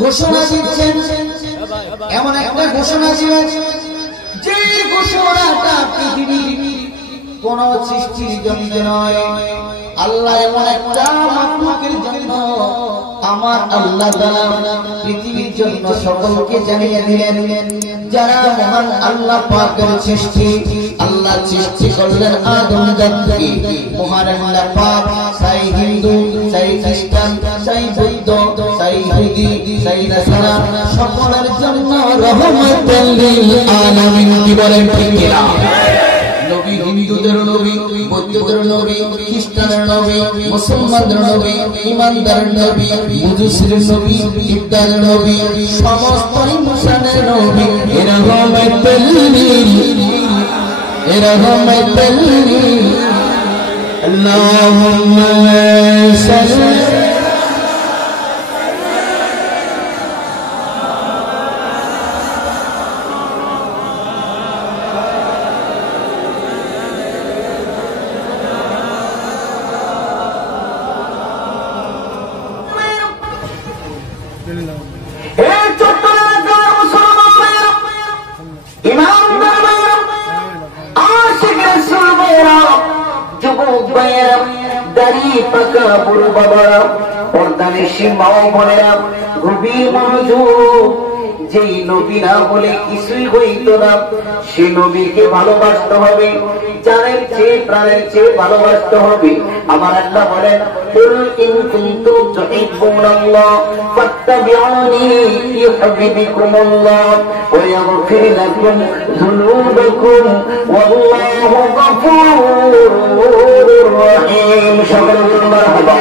ঘোষণা দিচ্ছেন, এমন একটা ঘোষণা দিবেন যে ঘোষণাটা পৃথিবীর কোন সৃষ্টির জন্য নয়, আল্লাহ এমন একটা মাখলুকের জন্য, আমার আল্লাহ তাআলা পৃথিবীর জন্য সকলকে জানিয়ে দিলেন, যারা মহান আল্লাহ পাকের সৃষ্টি। আল্লাহ সৃষ্টি করলেন আদম জাতিকে, মহান আল্লাহ পাক চাই হিন্দু, চাই খ্রিস্টান, চাই বৌদ্ধ, চাই ইহুদি, চাই নাসারা, সকলের জন্য রহমতুল লিল আলামিন। কি বলেন ঠিক কিনা? নবী হিন্দুদের নবী, বৌদ্ধদের নবী, খ্রিস্টানের নবী, মুসলমানদের নবী, ইমানদারের নবী, মুজুসির নবী, ইবদাদের নবী, সমস্ত ইনসানের নবী। রহমতুল লিল আল্লাহুম্মা সাল্লি গভীর মনোযোগ। যেই নবী না বলে কিছুই হইত না, সে নবীকে ভালোবাসতে হবে, জানের চেয়ে প্রাণের চেয়ে ভালোবাসতে হবে। আমার আল্লাহ বলেন, কুল ইন কুনতুম তুহিব্বুনাল্লাহ ফাত্তাবিউনি ইউহিব্বুকুমুল্লাহ ওয়া ইয়াগফির লাকুম যুনুবাকুম ওয়াল্লাহু গফুরুর রহিম। সকলে বলুন মারহাবা।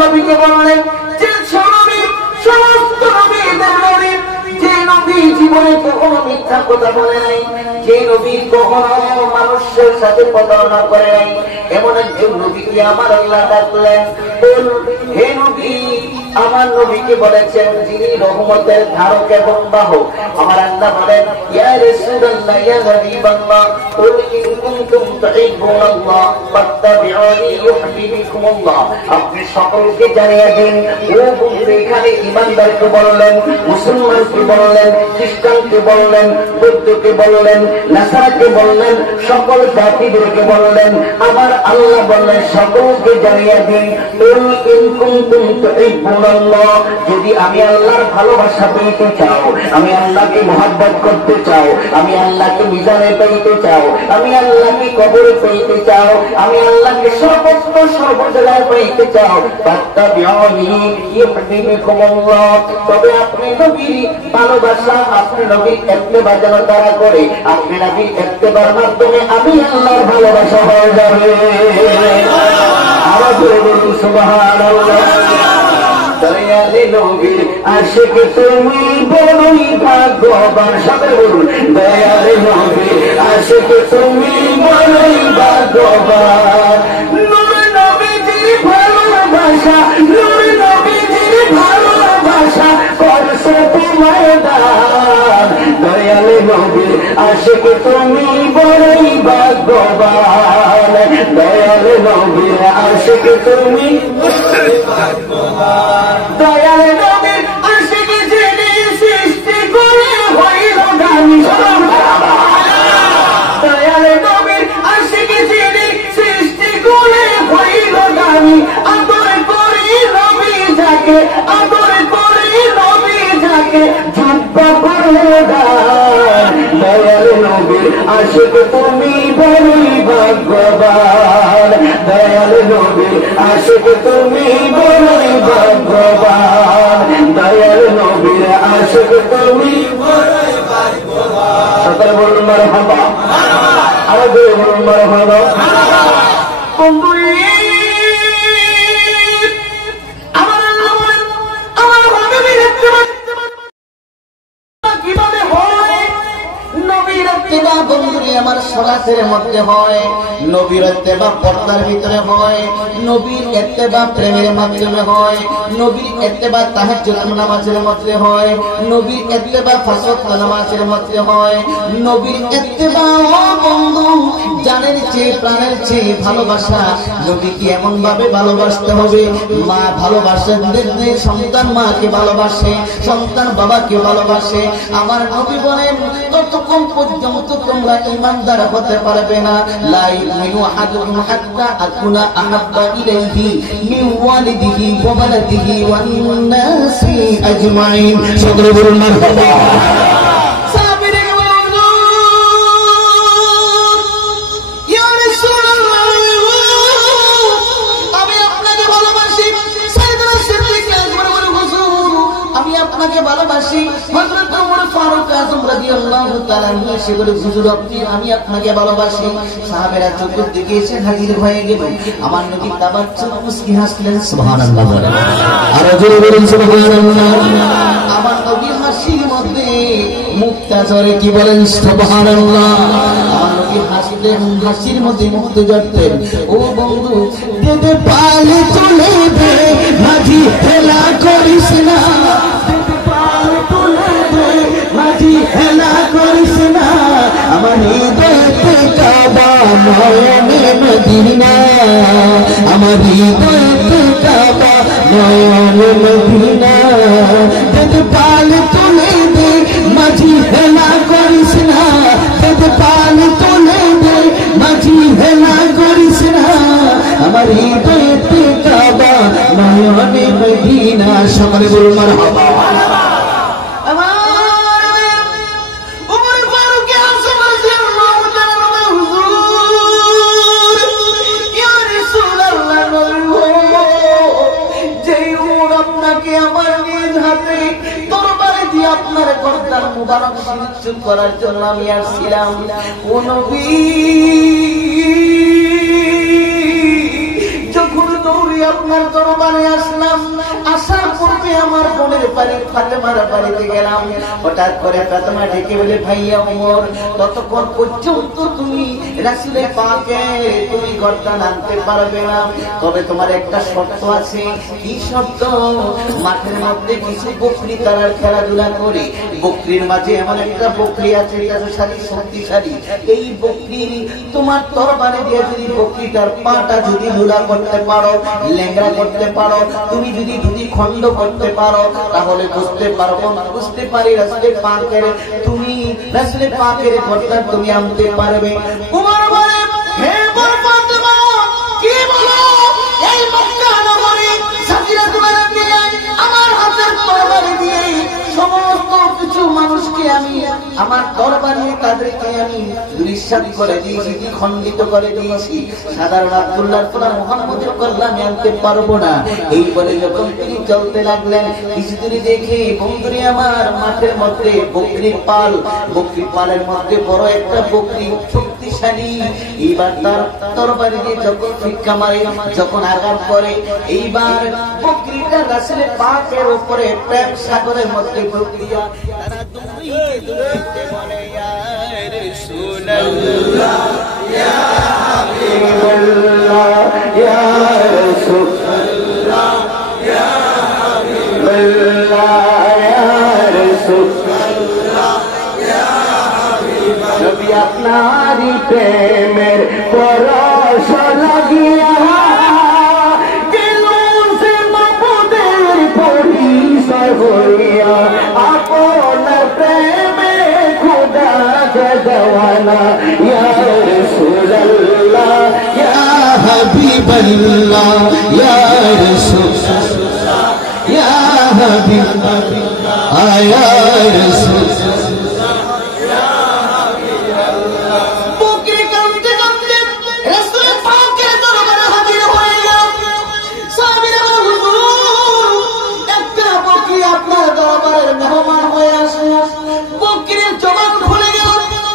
নবীকে বললেন যে সমস্ত নবীদের নবী, যে নবী জীবনে কখনো মিথ্যা কথা বলে নাই, যে নবী কখনো মানুষের সাথে প্রতারণা করে নাই, এমন একজন নবীকে আমার আল্লাহ ডাকলেন। হে নবী, আমার নবীকে বলেছেন যিনি রহমতের ধারক এবং বাহক। আমার আল্লাহ বলেন, ইয়া রাসূলুল্লাহ, ইয়া হাবিবাল্লাহ, কুল ইন কুনতুম তুহিব্বুনাল্লাহ ফাত্তাবিউনি ইউহিব্বুকুমুল্লাহ। আপনি সকলকে জানিয়ে দিন। ও বন্ধু, এখানে ইমানদারকে বললেন, মুসলমানকে বললেন, খ্রিস্টানকে বললেন, বৌদ্ধকে বললেন, নাসারাকে বললেন, সকল জাতিদেরকে বললেন। আমার আল্লাহ বললেন সকলকে জানিয়ে দিন, কুল ইন কুনতুম তুহিব্বুনাল্লাহ, যদি আমি আল্লাহর ভালোবাসা পেতে চাও, আমি আল্লাহকে মহব্বত করতে চাও, আমি আল্লাহকে মিজানে পেতে চাও, আমি আল্লাহকে কবরে পেতে চাও, আমি আল্লাহকে সর্বত্র সর্ব জায়গায় পেতে চাও, ফাত্তাবিউনি ইউহিব্বুকুমুল্লাহ, তবে আপনি নবীর ভালোবাসা, আপনি নবীর ইত্তেবা যেন তারা করে, আপনি নবীর ইত্তেবার মাধ্যমে আমি আল্লাহর ভালোবাসা হয়ে যাবে। আওয়াজ করে বলুন সুবহানাল্লাহ। দয়ালে নবীর আশিক তুমি বড়ই ভাগ্যবান। সবাই বলুন, দয়ালে নবীর আশিক তুমি বড়ই ভাগ্যবান। নূর নবীজির ভালোবাসা, নূর নবীজির ভালোবাসা করছে তোমায় দান। দয়ালে নবীর আশিক তুমি বড়ই ভাগ্যবান। দয়ালে নবীর আশিক তুমি বড়ই ভাগ্যবান। দয়ালে নবীর আশিক যিনি সৃষ্টি করে হইল দামি। দয়ালে নবীর আশিক যিনি সৃষ্টি করে হইল দামি। আদর করি নবী যাকে, আদর করি নবী যাকে, জুব্বা করে দান। দয়ালে নবীর আশিক তুমি বড়ই ভাগ্যবান। দয়ালে নবীর আশিক তুমি বড়ই ভাগ্যবান। দয়ালে নবীর আশিক তুমি বড়ই ভাগ্যবান। সকলে বলুন মারহাবা। আমাদের বলুন মারহাবা। বন্ধু, আমার সালাতের মধ্যে হয়, নবীর ইত্তেবা পর্দার ভিতরে হয়, নবীর ইত্তেবা প্রেমের মাধ্যমে হয়, নবীর ইত্তেবা তাহাজ্জুদ নামাজের মধ্যে হয়, নবীর ইত্তেবা ফজর নামাজের মধ্যে হয়, নবীর ইত্তেবা বন্ধু জানের চেয়ে প্রাণের চেয়ে ভালোবাসা। নবীকে এমন ভাবে ভালোবাসতে হবে, মা ভালোবাসে দেখলে সন্তান মাকে ভালোবাসে, সন্তান বাবাকে ভালোবাসে। আমার নবী বলেন ততক্ষণ পর্যন্ত তোমরা ঈমানদার হতে পারবে না। লা ইউমিনু আহাদুকুম হাত্তা আকুনা আহাব্বা ইলাইহি মিন ওয়ালিদিহি ওয়া ওয়ালাদিহি ওয়ান নাসি আজমাইন। সকলে বলুন মারহাবা। আপনাকে ভালোবাসি। হযরত ওমর ফারুক আযম রাদিয়াল্লাহু তাআলা এসে বলে হুজুর আমি আপনাকে ভালোবাসি। সাহাবীরা চতুর দিকে এসে হাজির হয়ে গেল। আমার নবী তাবাজ্জুদ মুস্কি হাসলেন, সুবহানাল্লাহ বলেন, আর জোরে বলেন সুবহানাল্লাহ। আমার নবী হাসির মধ্যে মুক্তা ঝরে, কি বলেন সুবহানাল্লাহ। আমার নবী হাসলেন, হাসির মধ্যে মুক্তা ঝরতেন। ও বন্ধু দেদে পালে তুলে দে, মাঝি হেলা করিস না, মাঝি হেলা করিস না, আমার হৃদয়তে কাবা নয়নে মদিনা, আমার হৃদয়তে কাবা নয়নে মদিনা। দেদে পাল তুলে দে, মাঝি হেলা করিস না, দেদে পাল তুলে দে, মাঝি হেলা করিস না, আমার হৃদয়তে কাবা নয়নে মদিনা। সকলে বলুন মারহাবা। আপনার গর্দান মুবারক শিরচুপ করার জন্য আমি আসছিলাম। ও নবী যখন দৌড়ে আপনার দরবারে আসলাম, আসার পূর্বে আমার বোনের বাড়ি ফাতেমার বাড়িতে গেলাম। হঠাৎ করে ফাতেমা ডেকে বলে, ভাইয়া ওমর ততক্ষণ পর্যন্ত তুমি রাসূলে পাকে তুমি গর্দান আনতে পারবে না, তবে তোমার একটা শর্ত আছে। কি শর্ত? মাঠের মধ্যে কিছু বকরি তারার খেলাধুলা করে, বকরির মাঝে এমন একটা বকরি আছে শক্তিশালী, এই বকরি তোমার তরবারে দিয়ে যদি বকরিটার পাটা যদি লুলা করতে পারো, লেংড়া করতে পারো, তুমি যদি দুটি খণ্ড করতে পারো, তাহলে বুঝতে পারবো, বুঝতে পারি রাসূলে পাকের তুমি রাসূলে পাকের গর্দান তুমি আনতে পারবে। উমর বলে, হে ফাতেমা কি বলো? এই মক্কা নগরে সাথীরা তোমার দিয়ে আমার হাতের তরবারি দিয়ে সমস্ত কিছু মানুষকে আমি আমার দরবারে তাদেরকে আমি নিঃশ্বাস করে দিয়েছি, খণ্ডিত করে দিয়েছি। সাধারণ আব্দুল্লাহর তোলা মুহাম্মদের কল্যাণে আনতে পারবো না। এই বলে যখন তিনি চলতে লাগলেন, কিছুদিন দেখে বন্ধুরে আমার মাঠের মধ্যে বকরির পালের মধ্যে বড় একটা বকরি শক্তিশালী। এইবার তার তরবারি দিয়ে যখন ফিক্কা মারে, যখন আঘাত করে, এইবার বকরিটা রাসূলে পাকের উপরে প্রেম সাগরের মধ্যে ডুব দিয়া তারা দৌড়াইতে বলে, ইয়া রাসূলুল্লাহ ইয়া হাবিবাল্লাহ ইয়া রাসূলুল্লাহ ইয়া হাবিবাল্লাহ ইয়া রাসূলুল্লাহ ইয়া হাবিবাল্লাহ। নবী আপনারই প্রেমের পরশ লাগিয়া আপনার প্রেমে খুদা জওয়ানা, ইয়া রাসূলুল্লাহ ইয়া হাবিবাল্লাহ ইয়া রাসূলুল্লাহ ইয়া হাবিবাল্লাহ ইয়া রাসূলুল্লাহ ইয়া হাবিবাল্লাহ। বকরি কাঁদতে কাঁদতে রাসূল পাকের দরবারে হাজির হয়ে গেল। সাহাবীরা হুজুর একটা বকরি আপনার দরবারের মেহমান হয়ে আসে। বকরির জবান খুলে গেল,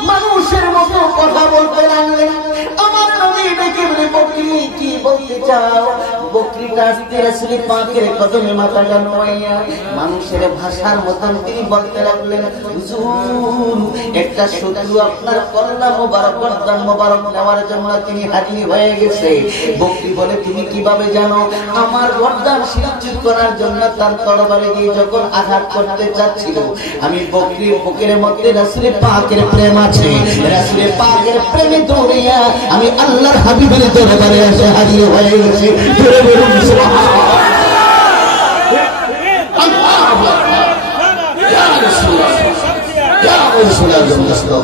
মানুষের মতো কথা বলতে লাগলেন। আমার নবী ডেকে বলে, বকরি কি বলতে চাও? বকরিটা আস্তে রাসূল পাকের কদমে মাথাটা নোয়াইয়া মানুষের ভাষার মতন তিনি বলতে লাগলেন, হুজুর একটা শত্রু আপনার কল্লা মোবারক গর্দান মোবারক নেওয়ার জন্য তিনি হাজির হয়ে গেছে। বকরি বলে, তুমি কিভাবে জানো? আমার গর্দান শিরচ্ছুত করার জন্য তার তরবারি দিয়ে যখন আঘাত করতে চাচ্ছিল, আমি বকরির বুকের মধ্যে রাসূল পাকের প্রেম আছে, রাসূল পাকের প্রেমে দৌড়িয়া আমি আল্লাহর হাবিবের দরবারে এসে হাজির হয়ে গেছি। জোরে বলুন সুবহানাল্লাহ। আল্লাহু আকবার। ইয়া রাসূলুল্লাহ, ইয়া রাসূলুল্লাহ।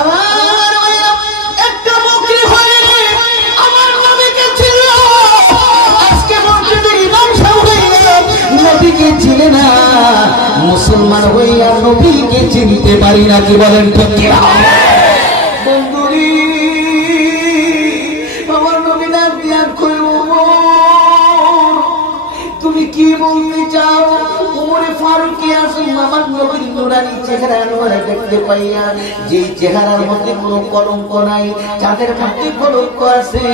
আমার একটা বকরি হয়ে আমার নবীকে ছিল, আজকে মসজিদের ইমাম সাহেব নবীকে চিনে না, মুসলমান হইয়া নবীকে চিনতে পারি না। কি বলেন ঠিক কি না? বন্ধুরি আমার নবী নাম দিয়া কইও, তুমি কি বলতে চাও? ওমরে ফারুক আযম আমার নবীর নুরানি চেহারা আনোয়ারে দেখতে পাইয়া, যে চেহারার মধ্যে কোনো কলঙ্ক নাই, যাদের মধ্যে কলঙ্ক আছে,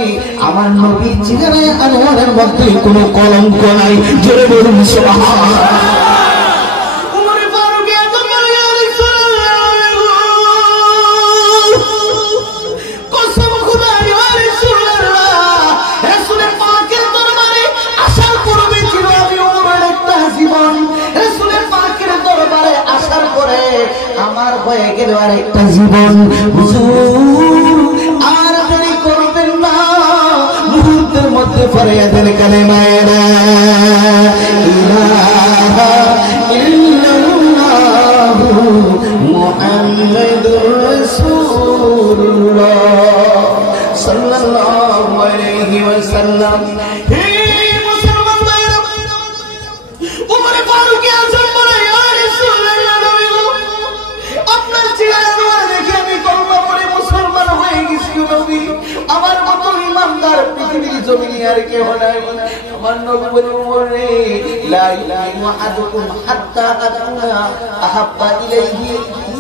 আমার নবীর চেহারা আনোয়ারের মধ্যে কোনো কলঙ্ক নাই। জোরে বলুন সুবহানাল্লাহ। আমার হয়ে গেল আরেকটা জীবন। হুজুর আর দেরি করবেন না, মুহূর্তের মধ্যে ফরিয়াদের কালেমা লা ইলাহা ইল্লাল্লাহু মুহাম্মাদুর রাসূলুল্লাহ সাল্লাল্লাহু আলাইহি ওয়াসাল্লাম। হে মুসলমান ভাইরা, ওমর ফারুক আযম বলে, ইয়া রাসূলুল্লাহ, আপনার চেহারা দেখে আমি কলমা পড়ে মুসলমান হয়ে গেছি নবী। আমার মতো ইমানদার পৃথিবীর জমিনে আর কেউ নাই। আমার নবী বলে, ওমর রে, লা ইলাহা আহাদুকুম হাত্তা আকুনা আহাব্বা ইলাইহি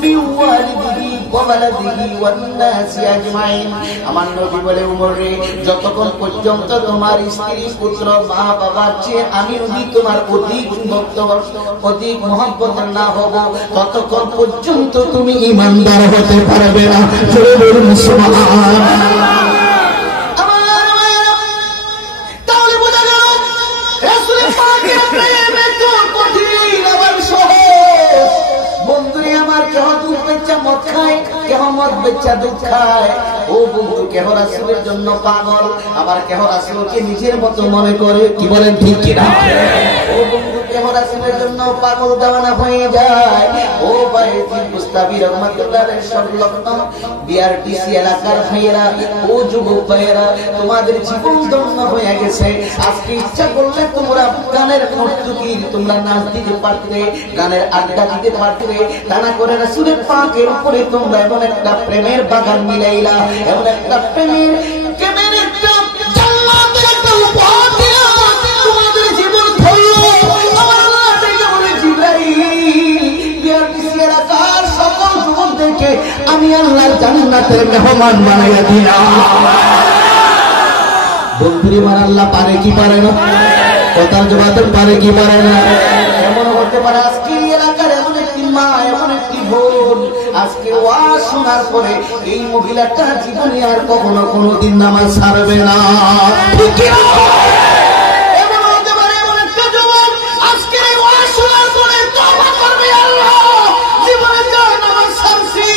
মিন ওয়ালিদিহি ওয়া ওয়ালাদিহি ওয়ান নাসি আজমাইন। আমার নবী বলে, ওমর রে, যতক্ষণ পর্যন্ত তোমার স্ত্রী পুত্র মা বাবার চেয়ে আমি নবী তোমার অধিক ভক্ত অধিক মহব্বতের না হব, ততক্ষণ পর্যন্ত তুমি ঈমানদার হতে পারবে না। জোরে বলুন সুবহানাল্লাহ। তাহলে বোঝা গেল রাসূল পাকের প্রেমে তো কঠিন আবার সহজ। বন্ধুরে আমার, কেহ দুধ বেচা মদ খায়, কেহ মদ বেচা দুধ খায়। ও বন্ধু, কেহ রাসূলের জন্য পাগল, আবার কেহ রাসূলকে নিজের মতো মনে করে। কি বলেন ঠিক কি না? ও বন্ধু, কেহ রাসূলের জন্য পাগল দেওয়ানা হয়ে যায়। ও ভাই মুস্তাফি রহমাতুল্লাহর সংলগ্ন বিআরটিসি এলাকার ভাইয়েরা, ও যুবক ভাইয়েরা, তোমাদের জীবন ধন্য হয়ে গেছে। আজকে ইচ্ছা করলে তোমরা গানের নর্তকীর তোমরা নাচ দিতে পারতে, গানের আড্ডা দিতে পারতে, তা না করে রাসূলের পাকের উপরে তোমরা এমন একটা প্রেমের বাগান মিলাইলা, এমন একটা প্রেমের একটা জান্নাতের একটা উপহার দিলা। তোমাদের জীবন ধন্য। আমার আল্লাহ থেকে বলে, জিবরাইল বিআরটিসি এলাকার সকল যুবকদেরকে আমি আল্লাহ জান্নাতের মেহমান বানাইয়া দিলাম। বন্ধুরে আমার আল্লাহ পারে কি পারে না? কথার জবাব পারে কি পারে না? এমন হতে পারে আজকে এলাকার এমন একটি মা, এমন একটি বোন, আজকে ওয়াজ শোনার পরে এই মহিলাটা জীবনে আর কখনো কোনোদিন নামাজ ছাড়বে না। ঠিক কি না? এমন হতে পারে এমন একটা যুবক আজকে এই ওয়াজ শোনার পরে তওবা করবে, আল্লাহ জীবনে যায় নামাজ ছাড়ছি,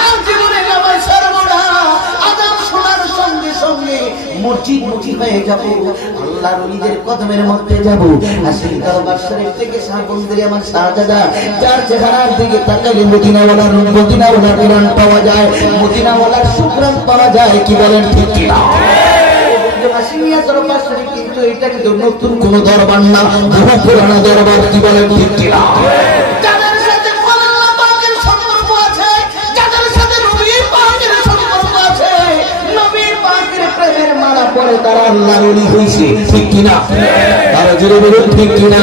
আর জীবনে নামাজ ছাড়বো না। আযান শোনার সঙ্গে সঙ্গে মসজিদ হয়ে যাবো, আল্লাহর ওলিদের কদমের মধ্যে যাবো। আর সেই দরবার শরীফ থেকে শাহবন্দির আমার শাহজাদা, যার চেহারার দিকে তাকালে মদিনাওয়ালার কোরআন পাওয়া যায়, মদিনাওয়ালার শুকরান পাওয়া যায়। কি বলেন ঠিক কি না? হাসিমিয়া দরবার শরীফ কিন্তু এটা কিন্তু নতুন কোন দরবার না, বহু পুরানো দরবার। কি বলেন ঠিক কি না? যাদের সাথে আল্লাহ পাকের সম্পর্ক আছে, যাদের সাথে নবীর পাকের সম্পর্ক আছে, নবীর পাকের প্রেমের মালা পরে তারা আল্লাহর ওলি হইছে। ঠিক কি না? তারা জোরে বলুন ঠিক কি না?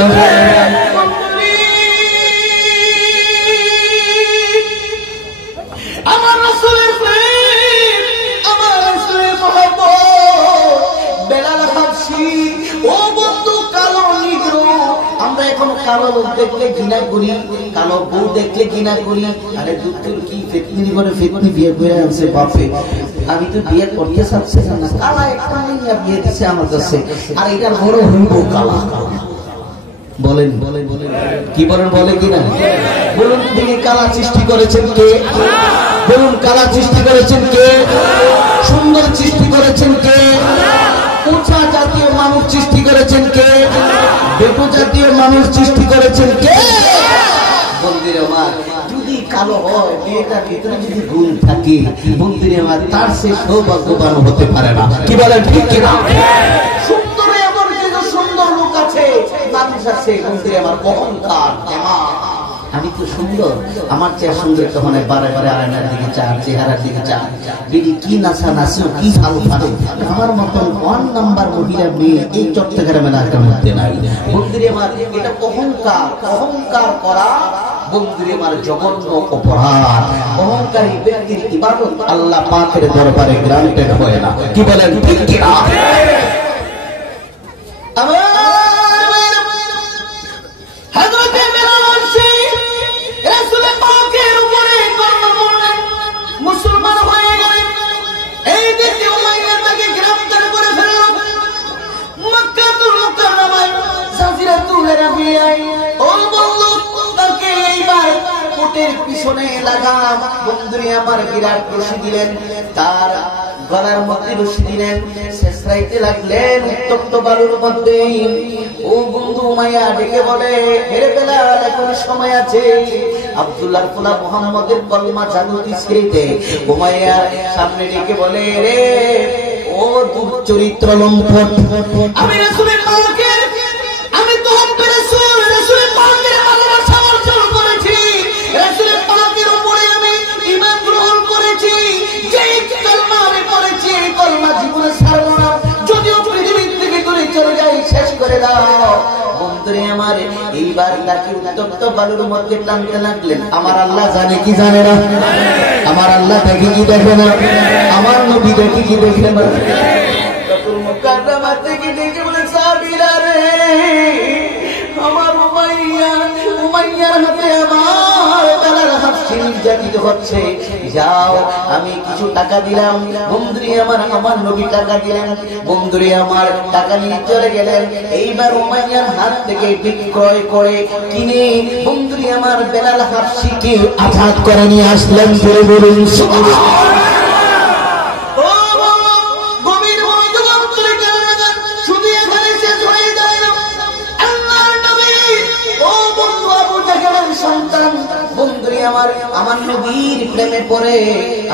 আমার রাসূলের প্রেম, আমার রাসূলের মহব্বত, বেলাল হাবশী এখন কালো লোক দেখলে ঘৃণা করি, কালো বউ দেখলে ঘৃণা করি। আরে দুঃখের কি ফেতনি করে ফেতনি বিয়ে করে আনছে বাপে, আমি তো বিয়ে করতে চাচ্ছি না, কালা একটা নিয়ে বিয়ে দিছে আমার কাছে, আর এটা বড় হইব কালা। বলেন বলেন কি বলেন, বলে কিনা বলুন দেখি, কালা সৃষ্টি করেছেন কে? বলুন কালা সৃষ্টি করেছেন কে? সুন্দর সৃষ্টি করেছেন কে? উঁচা জাতীয় মানুষ সৃষ্টি করেছেন কে? বেটু জাতীয় মানুষ সৃষ্টি করেছেন কে? বন্ধুরে আমার, যদি কালো হয় মেয়েটার ভিতরে যদি গুণ থাকে, বন্ধুরে আমার, তার সে সৌভাগ্যবান হতে পারে না। কি বলেন ঠিক কিনা? সুন্দর এমন কিছু সুন্দর লোক আছে, মানুষ আছে, বন্ধুরে আমার, অহংকার, আমি তো সুন্দর, আমার চেয়ে সুন্দর তখন বারে বারে আয়নার দিকে চার, চেহারার দিকে চার, দিদি কি নাচা নাচো, কি ভালো পারে, আমার মতন 1 নাম্বার মহিলা মেয়ে এই চট্টগ্রামে এলাকার মধ্যে নাই। বন্ধুরে আমার, এটা অহংকার, অহংকার করা বন্ধুরে আমার জঘন্য অপরাধ। অহংকারী ব্যক্তির ইবাদত আল্লাহ পাকের দরবারে গ্রান্টেড হয় না। কি বলেন ঠিক কিনা? পিছনে লাগাম বন্ধুরে আমার বিরাট রশি দিলেন, তার গলার মধ্যে রশি দিলেন, শেষরাইতে লাগলেন উত্তপ্ত বালুর মধ্যে। ও বন্ধু উমাইয়া ডেকে বলে, হেরে বেলাল এখন সময় আছে, আব্দুল্লাহর পোলা মুহাম্মদের কলমা জাদু দিছে। উমাইয়া সামনে ডেকে বলে, রে ও দুর্চরিত্র লম্পট, আমি রাসূলের পাকের, আমি তো রাসূল, রাসূলের পাকের ভালোবাসা অর্জন করেছি, রাসূলের পাকের উপরে আমি ঈমান গ্রহণ করেছি, যে কলমা আমি পড়েছি এই কলমা জীবনে ছাড়বো না, যদিও পৃথিবীর থেকে দূরে চলে যাই, শেষ করে দাও। বন্ধুরে আমার, এইবার তাকে উত্তপ্ত বালুর মধ্যে টানতে লাগলেন। আমার আল্লাহ জানে কি জানে না? আমার আল্লাহ দেখে কি দেখে না? আমার নবী দেখে কি দেখে না? মুকাররমা থেকে ডেকে বলে, সাবিরা রে, আমার উমাইয়া, উমাইয়ার হাতে আমার বেলাল হাফসি নির্যাতিত হচ্ছে, যাও আমি কিছু টাকা দিলাম। বন্ধুরে আমার, আমার নবী টাকা দিলেন, বন্ধুরে আমার টাকা নিয়ে চলে গেলেন। এইবার উমাইয়ার হাত থেকে বিক্রয় করে কিনে বন্ধুরে আমার বেলাল হাফসিকে আজাদ করে নিয়ে আসলেন। ধরে বলুন সুবহানাল্লাহ। আমার নবীর প্রেমে পড়ে,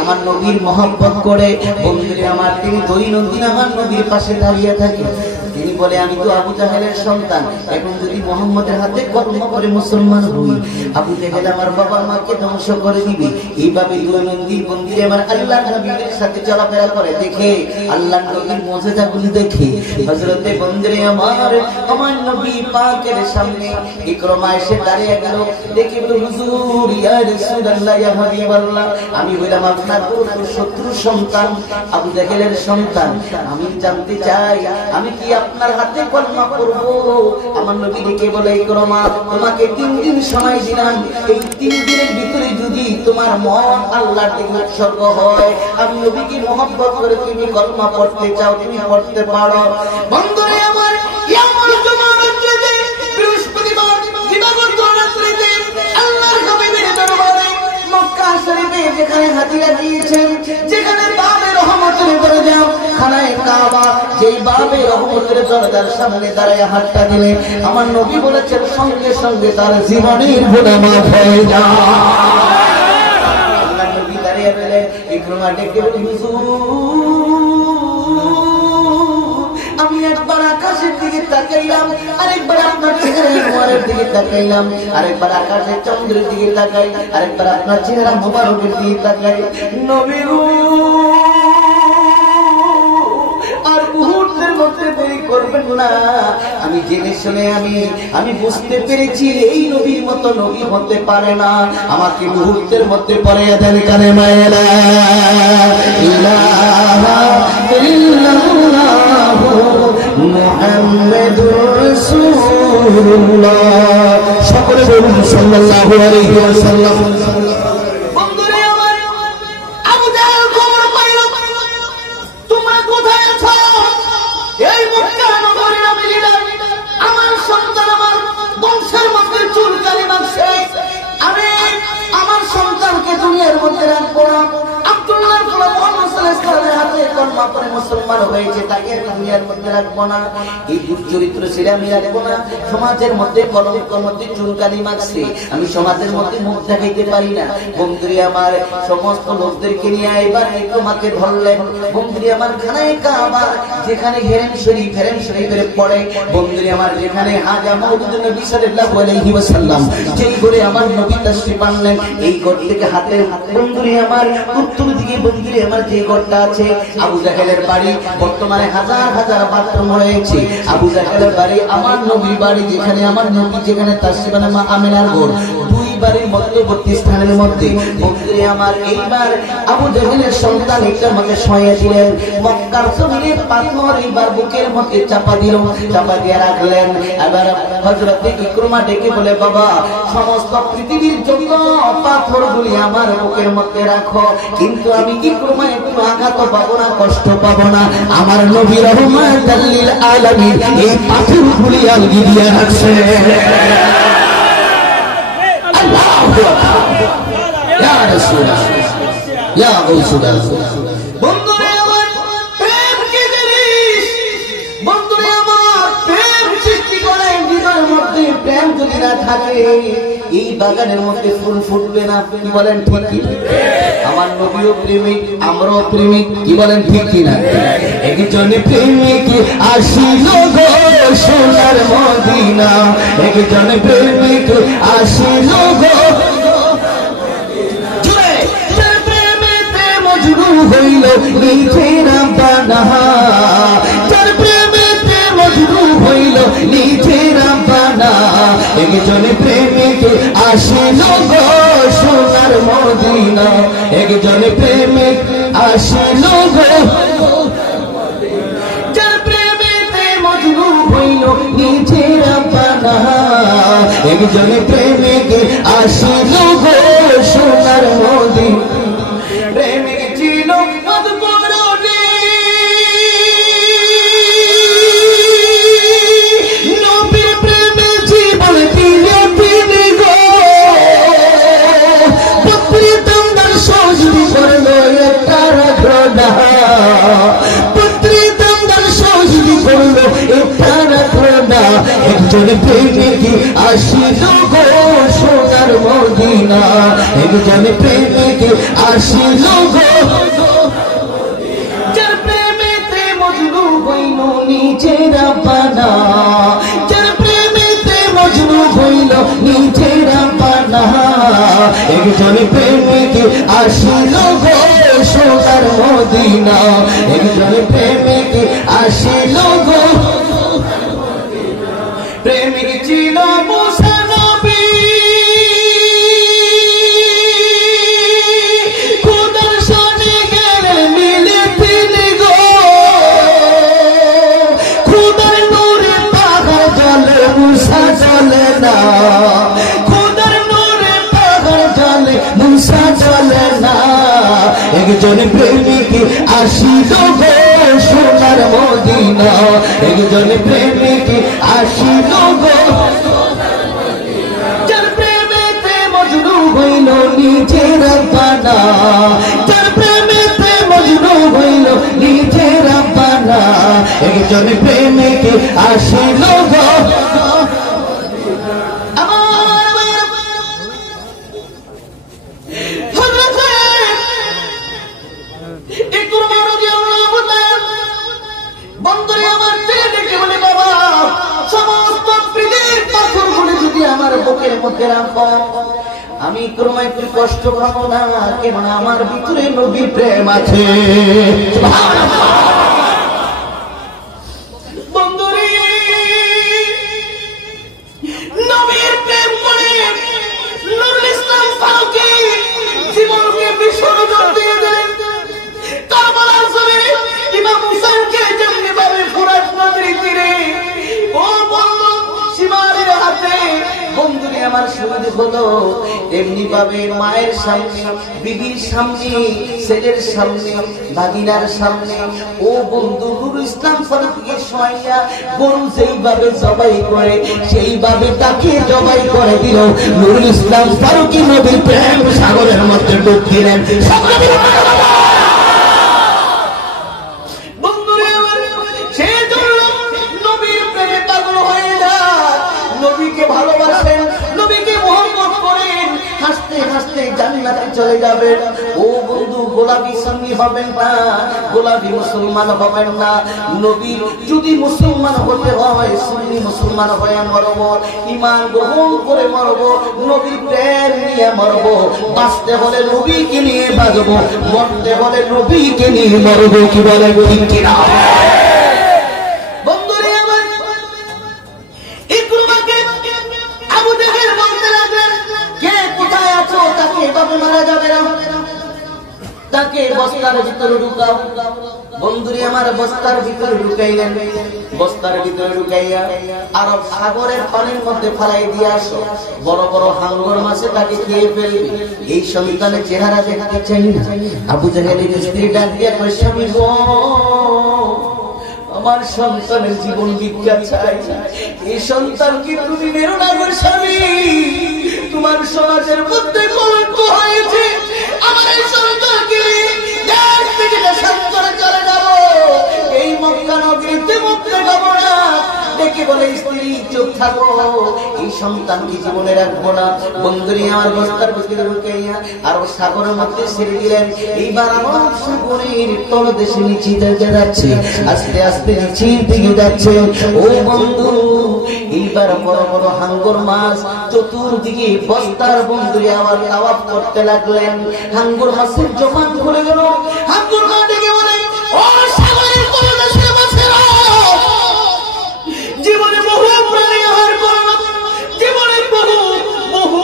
আমার নবীর মহব্বত করে, বন্ধুরে আমার, তিনি দৈনন্দিন আমার নবীর পাশে দাঁড়িয়ে থাকে। তিনি বলে, আমি তো আবু জাহেলের সন্তান, এখন যদি মুহাম্মদের হাতে কর্ম করে মুসলমান হই, আবু জাহেল আমার বাবা মাকে ধ্বংস করে দিবে। এইভাবে দৈনন্দিন বন্ধুরে আমার আল্লাহর নবীর সাথে চলাফেরা করে দেখে, আল্লাহর নবীর মুজিজাগুলি দেখে, হযরতে বন্ধুরে আমার, আমার নবী পাকের সামনে ইকরামা এসে দাঁড়িয়ে গেল। দেখে বলে, হুজুর, ইয়া রাসূলুল্লাহ, ইয়া হাবিবাল্লাহ, আমি হইলাম আপনার শত্রু সন্তান, আবু জাহেলের সন্তান, আমি জানতে চাই আমি কি আপনার হাতে কলমা করব? আমার নবী ডেকে বলে, ইকরামা, তোমাকে 3 দিন সময় দিলাম, এই 3 দিনের ভিতরে যদি তোমার মন আল্লাহর দিকে উৎসর্গ হয়, আমি নবীকে মহব্বত করে তুমি কলমা পড়তে চাও, তুমি পড়তে পারো। বন্ধুরে আমার, ইয়ামুল জুমার রাত্রিতে, বৃহস্পতিবার দিবাগত রাত্রিতে আল্লাহর হাবিবের দরবারে মক্কা শরীফে যেখানে হাজিরা দিয়েছেন, যেখানে বাবে রহমতের দরজা খানায়ে কাবা, যেই বাবে রহমতের দরজার সামনে দাঁড়ায় হাতটা দিলে আমার নবী বলেছেন, সঙ্গে সঙ্গে তার জীবনের গুনাহ মাফ হয়ে যায়। আল্লাহর নবী দাঁড়িয়ে গেলেন, ইকরামা ডেকে বলে, আমি একবার আকাশের দিকে তাকাইলাম, আরেকবার আপনার চেহারা মোবারকের দিকে তাকাইলাম, আরেকবার আকাশের চন্দ্রের দিকে তাকাই, আরেকবার আপনার চেহারা মোবারকের দিকে তাকাই। নবী আর মুহূর্তের মধ্যে দেরি করবেন না, আমি জেনে শুনে আমি বুঝতে পেরেছি এই নবীর মতো নবী হতে পারে না। আমাকে মুহূর্তের মধ্যে পড়ে দেন কালেমা লা ইলাহা ইল্লাল্লাহ মুহাম্মাদুর রাসূলুল্লাহ। রাসূল সাল্লাল্লাহু আলাইহি ওয়াসাল্লাম। বন্ধুরে আমার, আবু জাহেল খবর পাইল তোমরা কোথায় আছো? এই মক্কা নগরীর আমি লিডার, আমার সন্তান আমার বংশের মধ্যে চুলকানি মারছে, আমি আমার সন্তানকে দুনিয়ার মধ্যে রাখবো না। আব্দুল্লাহর ফলে মুহাম্মদ সাল্লাল্লাহু আলাইহি ওয়াসাল্লামের হাতে কলমা পড়ে মুসলমান হয়েছে, তাকে দুনিয়ার মধ্যে রাখবো না। এই দুর্চরিত্র ছেলে আমি রাখবো না। সমাজের মধ্যে কলঙ্কের মধ্যে চুলকানি মারছে, আমি সমাজের মধ্যে মুখ দেখাইতে পারি না। বন্ধুরে আমার, সমস্ত লোকদেরকে নিয়ে এবার তোমাকে ধরলেন। বন্ধুরে আমার, খানায় কাবা যেখানে হেরেম শরীফের পড়ে, বন্ধুরে আমার যেখানে হাজা মাওদুদ নবী সাল্লাল্লাহু আলাইহি ওয়াসাল্লাম যেই ঘরে আমার নবী তাশরীফ আনলেন, এই ঘর থেকে হাতে বন্ধুরে আমার উত্তর দিকে বন্ধুরে আমার যে ঘরটা আছে, আবু জাহেলের বাড়ি। বর্তমানে হাজার হাজার বাথরুম রয়েছে। আবু জাহেলের বাড়ি, আমার নবীর বাড়ি, যেখানে আমার নবী যেখানে তাশরীফ আনেন মা আমিনার ঘর, দুই বাড়ির মধ্যবর্তী স্থানের মধ্যে। বন্ধুরে আমার, এইবার আবু জাহেলের সন্তান একটা আমাকে শোয়া দিলেন। মক্কার জমিনে পাথর এইবার বুকের মধ্যে চাপা দিয়ে রাখলেন। এবার হযরত ইকরামা ডেকে বলে, বাবা, সমস্ত পৃথিবীর যত পাথরগুলি আমার বুকের মধ্যে রাখো, কিন্তু আমি ইকরামা একটু আঘাত পাবো না, কষ্ট পাবো না। আমার নবী রহমাতুল লিল আলামিন এই পাথরগুলি আলগি দিয়ে রাখছে। আল্লাহু আকবার, ইয়া রাসূলুল্লাহ, ইয়া গাউসুল্লাহ। বন্ধুরে আমার, প্রেম কি জিনিস? বন্ধুরে আমার, প্রেম সৃষ্টি করে হৃদয়ের মধ্যে। প্রেম যদি না থাকে, এই বাগানের মধ্যে ফুল ফুটবে না। কি বলেন ঠিক কি? আমার নবীও প্রেমিক, আমরাও প্রেমিক। কি বলেন ঠিক কি না? একজন প্রেমিক আসিল গো সোনার মদিনা, একজন প্রেমিক আসিল গো হইল নিজের বানা, যার প্রেমেতে মজনু হইল নিজের বানা। একজন প্রেমিক আসিল গো সোনার মদিনা, একজন প্রেমিক আসিল গো, যার প্রেমেতে মজনু হইল নিজের বানা। একজন প্রেমিক আসিল গো সোনার মদিনা। প্রেমিক ছিল নবীর প্রেমে জীবন দিলে তিনি গো, পুত্রী তন্দার সজদি করলো একটা রাখনা, পুত্রী তন্দার সজদি করলো একটা রাখনা। একজন প্রেমিক আসিল গো সোনার মদিনা, একজন প্রেমিক আসিল গো, যার প্রেমেতে মজনু হইল নিজের বানা, যার প্রেমেতে মজনু হইল নিজের বানা। একজন প্রেমিক আসিল গো সোনার মদিনা, একজন প্রেমিক আসিল গো। প্রেমিক ছিল মুসা নবী, খুদার শানে গেলে মিলে তিনি গো, খুদার নূরে পাহাড় জ্বলে মুসা জ্বলে না, খুদার নূরে পাহাড় জ্বলে মুসা জ্বলে না। একজন প্রেমিক আসিল গো সোনার মদিনা, একজন প্রেমিক আসিল গো, যার প্রেমেতে মজনু হইল নিজের বানা, যার প্রেমেতে মজনু হইল নিজের বানা। একজন প্রেমিক আসিল গো। বন্ধুরে আমার, দেখে বলে, বাবা, সমস্ত পৃথিবীর পাথরগুলি যদি আমার বুকের মধ্যে রাখো, আমি ইকরামা একটু কষ্ট পাবো না, কেননা আমার ভিতরে নবীর প্রেম আছে। বন্ধুরে, নবীর প্রেম করে নুরুল ইসলাম ফারুকী জীবনকে বিসর্জন দিয়ে দিলেন। কারবালার জমিনে ইমাম হুসাইনকে যেমনি ভাবে ফোরাত নদীর তীরে ও বন্ধু সীমারের হাতে বন্ধুরে আমার শহীদ হলো, এমনি ভাবে মায়ের সামনে, বিবির সামনে, ছেলের সামনে, ভাগিনার সামনে ও বন্ধু নুরুল ইসলাম ফারুকীকে শোয়াইয়া গরু যেইভাবে জবাই করে সেইভাবে তাকে জবাই করে দিল। নুরুল ইসলাম ফারুকী নবীর প্রেম সাগরের মধ্যে ডুব দিলেন। ভালোবাসেন, নবীকে মহব্বত করেন, হাসতে হাসতে জান্নাতে চলে যাবেন। ও বন্ধু, গোলাপি সুন্নি হবেন না, গোলাপি মুসলমান হবেন না। নবী যদি মুসলমান হতে হয় সুন্নি মুসলমান হয়ে মরব, ঈমান গ্রহণ করে মরব, নবীর প্রেম নিয়ে মরব। বাঁচতে হলে নবীকে নিয়ে বাঁচব, মরতে হলে নবীকে নিয়ে মরব। কি বলে ঠিক কিনা? তাকে বস্তার ভিতরে ঢুকাও। বন্ধুরে আমার বস্তার ভিতরে ঢুকাইলেন। বস্তার ভিতরে ঢুকাইয়া আরব সাগরের পানির মধ্যে ফেলাই দিয়ে আসো। বড় বড় হাঙ্গর মাছে তাকে খেয়ে ফেলবে। এই সন্তানের চেহারা দেখতে চাই না। আবু জাহেলের স্ত্রী ডাক দিয়ে কয়, স্বামী গো, আমার সন্তানের জীবন ভিক্ষা চাই, এই সন্তানকে তুমি মেরো না গো স্বামী, তোমার সমাজের মধ্যে কলঙ্ক হয়েছে। আমার এই সন্তানকে দেশ থেকে দেশান্তরে চলে যাব, এই মক্কা নগরীতে মুক্তি পাবো না। দেখে বলে স্ত্রী, চুপ থাকো, এই সন্তানকে জীবনে রাখবো না। বন্ধুরি আমার বস্তার ভিতরে ঢুকাইয়া আর সাগরের মধ্যে ছেড়ে দিলেন। এইবার আমার সাগরের তলদেশে নিচে যাচ্ছে, আস্তে আস্তে নিচের দিকে যাচ্ছে। ও বন্ধু, এইবার বড় বড় হাঙ্গর মাছ চতুর্দিকে বস্তার বন্ধুরে আবার তাওয়াফ করতে লাগলেন। হাঙ্গর মাছের জমান খুলে গেল। হাঙ্গর মাছ ডেকে বলে, ও সাগরের তলদেশের মাছেরা, জীবনে বহু প্রাণী আহার করলাম, জীবনে বহু বহু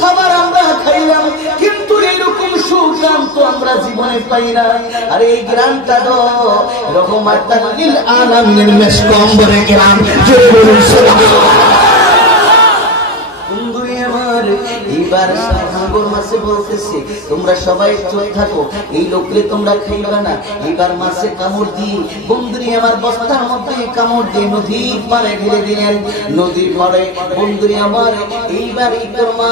খাবার আমরা খাইলাম, কিন্তু এইরকম সুগ্রাম তো আমরা জীবনে পাই না। আর এই গ্রামটা তো রহমাতাল লিল আলামিনের মেশকম্বরে গ্রাম। জয় বলুন সুবহানাল্লাহ। এইবার হাঙ্গর মাছে বলতেছে, তোমরা সবাই চুপ থাকো, এই লোকরে তোমরা খাইবা না। এইবার মাছে কামড় দিয়ে বন্ধুরি আমার বস্তার মধ্যে কামড় দিয়ে নদীর পাড়ে ঢেলে দিলেন। নদীর পাড়ে বন্ধুরি আমার এইবার ইকরমা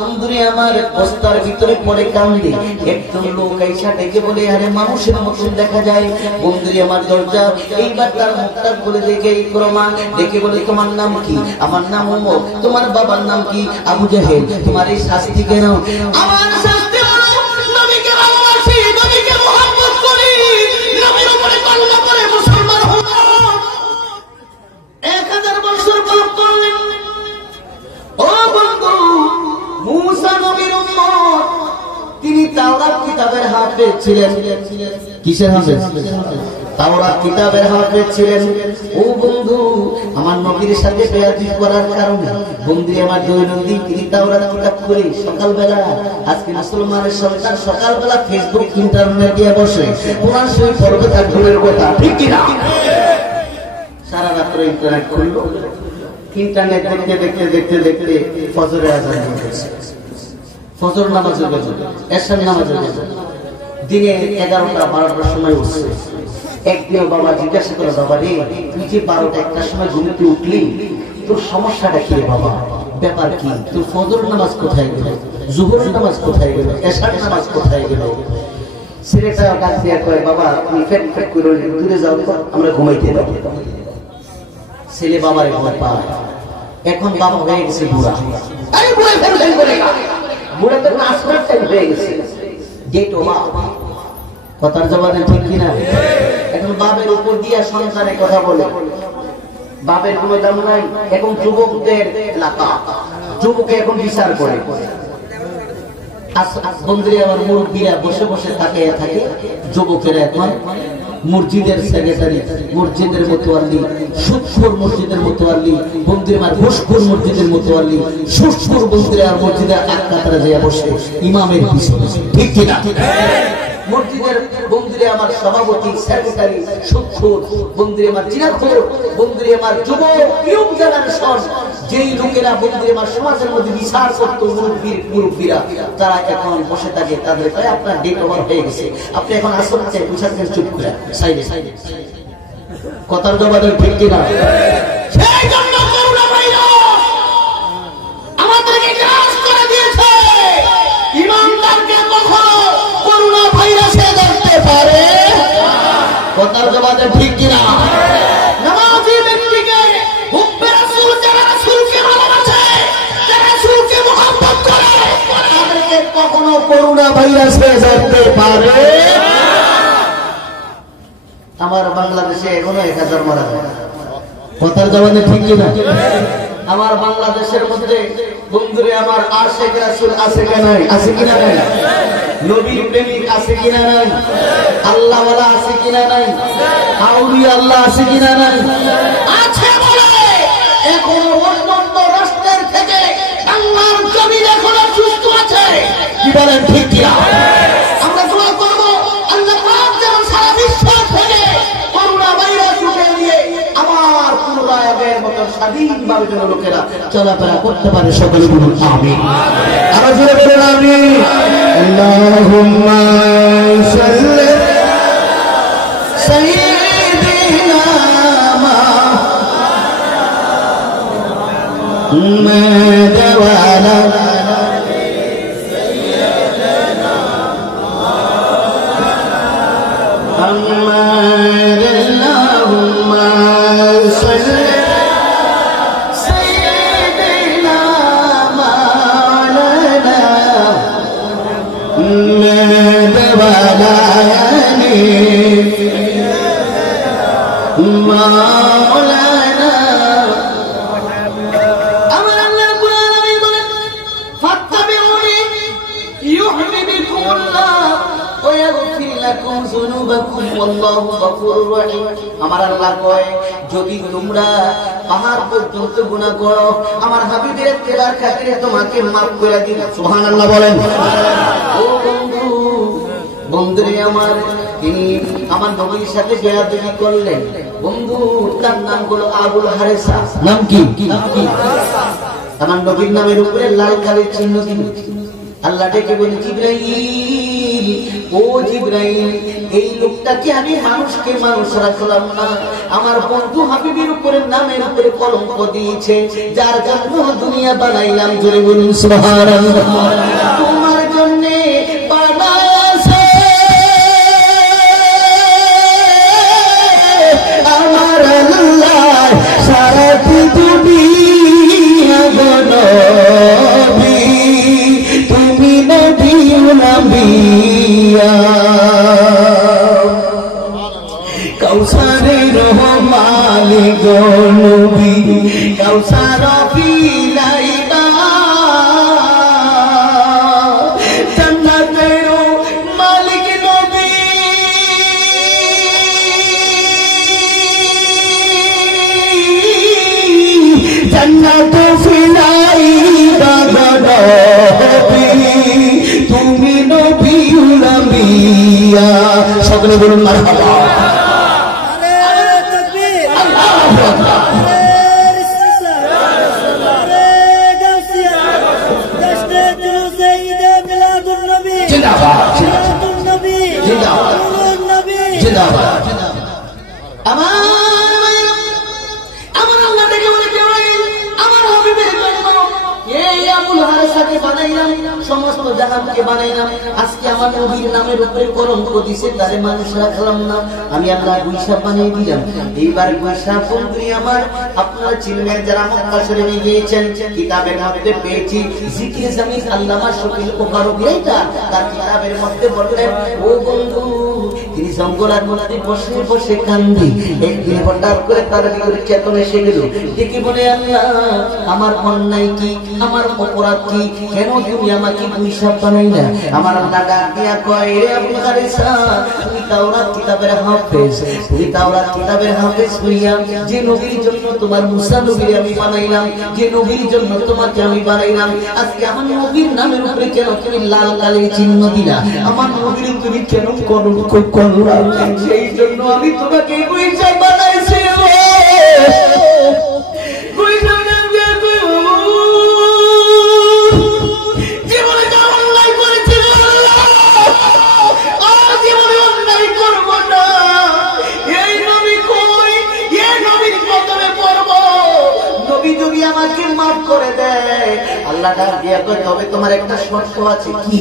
বন্ধুরি আমার বস্তার ভিতরে পড়ে কান্দে। একজন লোক আইসা ডেকে বলে, আরে মানুষের মতন দেখা যায়। বন্ধুরি আমার দরজা এইবার তার মুখটা খুলে দেখে ইকরমা ডেকে বলে, তোমার নাম কি? আমার নাম অমুক। তোমার বাবার নাম কি? আবু জাহেল। তোমার এই শাস্তি কেন? আমার শাস্তি হলো নবীকে ভালোবাসি, নবীকে মহব্বত করি, নবীর উপরে কলমা পড়ে মুসলমান হব। 1000 বছর পাপ করলেন। ও বন্ধু, মুসা নবীর উম্মত, তিনি তাওরাত কিতাবের হাফেজ ছিলেন। কিসের হাফেজ? তাওরাত কিতাবের হাফেজ ছিলেন। ও বন্ধু, আমার নবীর সাথে বেয়াদবি করার কারণে বন্ধু আমার দৈনন্দিন তিনি তাওরাত কিতাব করে সকালবেলা, আজকে মুসলমানের সন্তান সকালবেলা ফেসবুক ইন্টারনেট দিয়ে বসে কোরআন শরীফ পড়বে, তার দূরের কথা, ঠিক কিনা? সারা রাত্র ইন্টারনেট খুললো, ইন্টারনেট দেখতে দেখতে দেখতে দেখতে ফজরের আযান হয়েছে। ফজর নামাজের বেলা, এশার নামাজের বেলা, দিনে 11টা-12টার সময় উঠছে। একদিন বাবা জিজ্ঞাসা করে, বাবা রে, তুই যে 12টা-1টার সময় ঘুমতে উঠলি, তোর সমস্যাটা কি বাবা? ব্যাপার কি? তোর ফজর নামাজ কোথায় গেল? জোহরের নামাজ কোথায় গেল? এশার নামাজ কোথায় গেল? ছেলেটা ডাক দিয়ে কয়, বাবা তুমি ফেট ফেট করে দূরে যাও তো, আমরা ঘুমাইতে যাবো। ছেলে বাবারে ঘুম পায়। এখন বাবা হয়ে গেছে বুড়া। আরে বুড়া ফেল করে গা, বুড়া তো নাচবার টাইম হয়ে গেছে। গেট ওমা কথার জবাবে ঠিক কিনা? এখন বাবের উপর দিয়ে সন্তানের কথা বলে, বাবের কোনো দাম নাই। এখন যুবকদের এলাকা, যুবকে এখন বিচার করে। বন্ধুরা আমার মুরব্বীরা বসে বসে থাকে, যুবকেরা এখন মসজিদের সেক্রেটারি, মসজিদের মোতোয়াল্লি, সুদখোর মসজিদের মোতোয়াল্লি, বন্ধুরা আমার ঘুষখোর মসজিদের মোতোয়াল্লি, সুদখোর বন্ধুরা আর মসজিদের এক কাতারে যায় বসে ইমামের পিছনে, ঠিক কিনা? মসজিদের বন্ধুরে আমার সভাপতি সেক্রেটারি সুদখোর, বন্ধুরে আমার জিনাখোর, বন্ধুরে আমার যুব ইয়ং জেনারেশন, যেই লোকেরা বন্ধুরে আমার সমাজের মধ্যে বিচার করতো মুরব্বীরা, তারা এখন বসে থাকে, তাদের কয় আপনার ডেট ওভার হয়ে গেছে, আপনি এখন আসল আছে বুঝাতে চুপ করে সাইডে সাইডে। কথার জবাবে ঠিক কিনা? সেই জন্য করোনা ভাইরাস আমাদেরকে গ্রাস করে দিয়েছে। ইমানদারকে কখনো করোনা ভাইরাসে ধরতে পারে? কথার জবাবে ঠিক কিনা? নামাজি ব্যক্তিকে হুব্বে রাসূল, যারা রাসূলকে ভালোবাসে, যারা রাসূলকে মুহাব্বত করে, তাদেরকে কখনো করোনা ভাইরাসে ধরতে পারে? আমার বাংলাদেশে এখনো 1000 মারা যায়। কথার জবাবে ঠিক কিনা? আমার বাংলাদেশের মধ্যে বন্ধুরে আমার আশিক রাসূল আছে কি নাই? আছে কিনা নাই? নবীর প্রেমিক আছে কিনা নাই? আল্লাহ ওয়ালা আছে কিনা নাই? আউলিয়া আল্লাহ আছে কিনা নাই? আছে বলে এখনো অন্যান্য রাষ্ট্রের থেকে বাংলার জমিন এখনো সুস্থ আছে। কি বলেন ঠিক কিনা? আমরা দোয়া করব আল্লাহ পাক যেন সারা বিশ্ব থেকে করোনা ভাইরাস উঠে নিয়ে আমার পুনরায় আগের মতো স্বাধীনভাবে যেন লোকেরা চলাফেরা করতে পারে। সকলে বলুন আমিন। আরো জোরে বলুন আমিন। আল্লাহুম্মা সাল্লি সাইয়্যিদিনা মুহাম্মাদ ওয়া আলা محمد اللهم صل سيدنا مولانا محمد وعلى آله مولانا أمر الله رب العالمين فاتبعوني يحببكم الله ويغفر لكم ذنوبكم والله غفور رحيم। আমার আল্লাহ কয় যদি তোমরা পাহাড় পর্যন্ত গুনাহ করো আমার হাবিবের তেলার খাতিরে তোমাকে maaf করে দিন। সুবহানাল্লাহ বলেন। ও বন্ধু, বন্ধুরে আমার, তিনি আমার নবীর সাথে বেয়াদবি করলেন। বন্ধু তার নাম হলো আবুল হারেসা। নাম কি? আমার নবীর নামের উপরে লাল কালির চিহ্ন দিন। আল্লাহ ডেকে বলে জিবরাইল, ও জিবরাইল, এই লোকটাকে আমি মানুষকে মানুষ রাখলাম না, আমার বন্ধু হাবিবের উপরে নামের উপরে কলঙ্ক দিয়েছে, যার জন্য দুনিয়া বানাইলাম। জোরে বলুন সুবহানাল্লাহ। তোমার জন্য বানাইছে আমার আল্লাহ সারা দুনিয়া বানাবি, তুমি নবী নবিয়া কাউসারের মালিক নবী, কাউসার পিলাইবা জান্নাতের মালিক নবী, জান্নাত পিলাইবা নবী, তুমি নবী নবিয়া। সকলে বলুন মারহাবা। আমার আল্লাহ দেখে বলে আমার হাবিবের জন্য এই আবুল হারেসাকে বানাইলাম, সমস্ত জাহানকে বানাইলাম, আজকে আমার নবীর নামের উপরে কলঙ্ক দিছে, তারে মানুষ রাখলাম না, আমি আল্লাহ গুইসাব বানিয়ে দিলাম। এইবার গুইসাব বন্ধু আমার আপনারা চিনবেন যারা মক্কা শরীফে গিয়েছেন, কিতাবের মধ্যে পেয়েছি জিকির জামিল আল্লামা শফিল ওকারবিয়াইটা তার কিতাবের মধ্যে বললেন, ও বন্ধু, তিনি জঙ্গলের মধ্যে বসে বসে কান্দি, একদিন হঠাৎ করে তার ভিতরে চেতনা এসে গেল, ডেকে বলে আল্লাহ আমার অন্যায় কি, আমার অপরাধ কি, কেন তুমি আমাকে গুইসাব বানাইলা? আমার আল্লাহ ডাক দিয়া কয়, রে আবুল হারেসা, তুমি তাওরাত কিতাবের হাফেজ, তুমি তাওরাত কিতাবের হাফেজ হইয়া যে নবীর জন্য তোমার মুসা নবীর আমি বানাইলাম, যে নবীর জন্য তোমাকে আমি বানাইলাম, আজকে আমার নবীর নামের উপরে কেন তুমি লাল কালির চিহ্ন দিলা? আমার নবীর তুমি কেন কলঙ্ক করলা? সেই জন্য আমি তোমাকে গুইসা বানাইছি। আমাকে মাফ করে দেয় আল্লাহ ডাক দিয়া কয় তবে তোমার একটা শর্ত আছে। কি?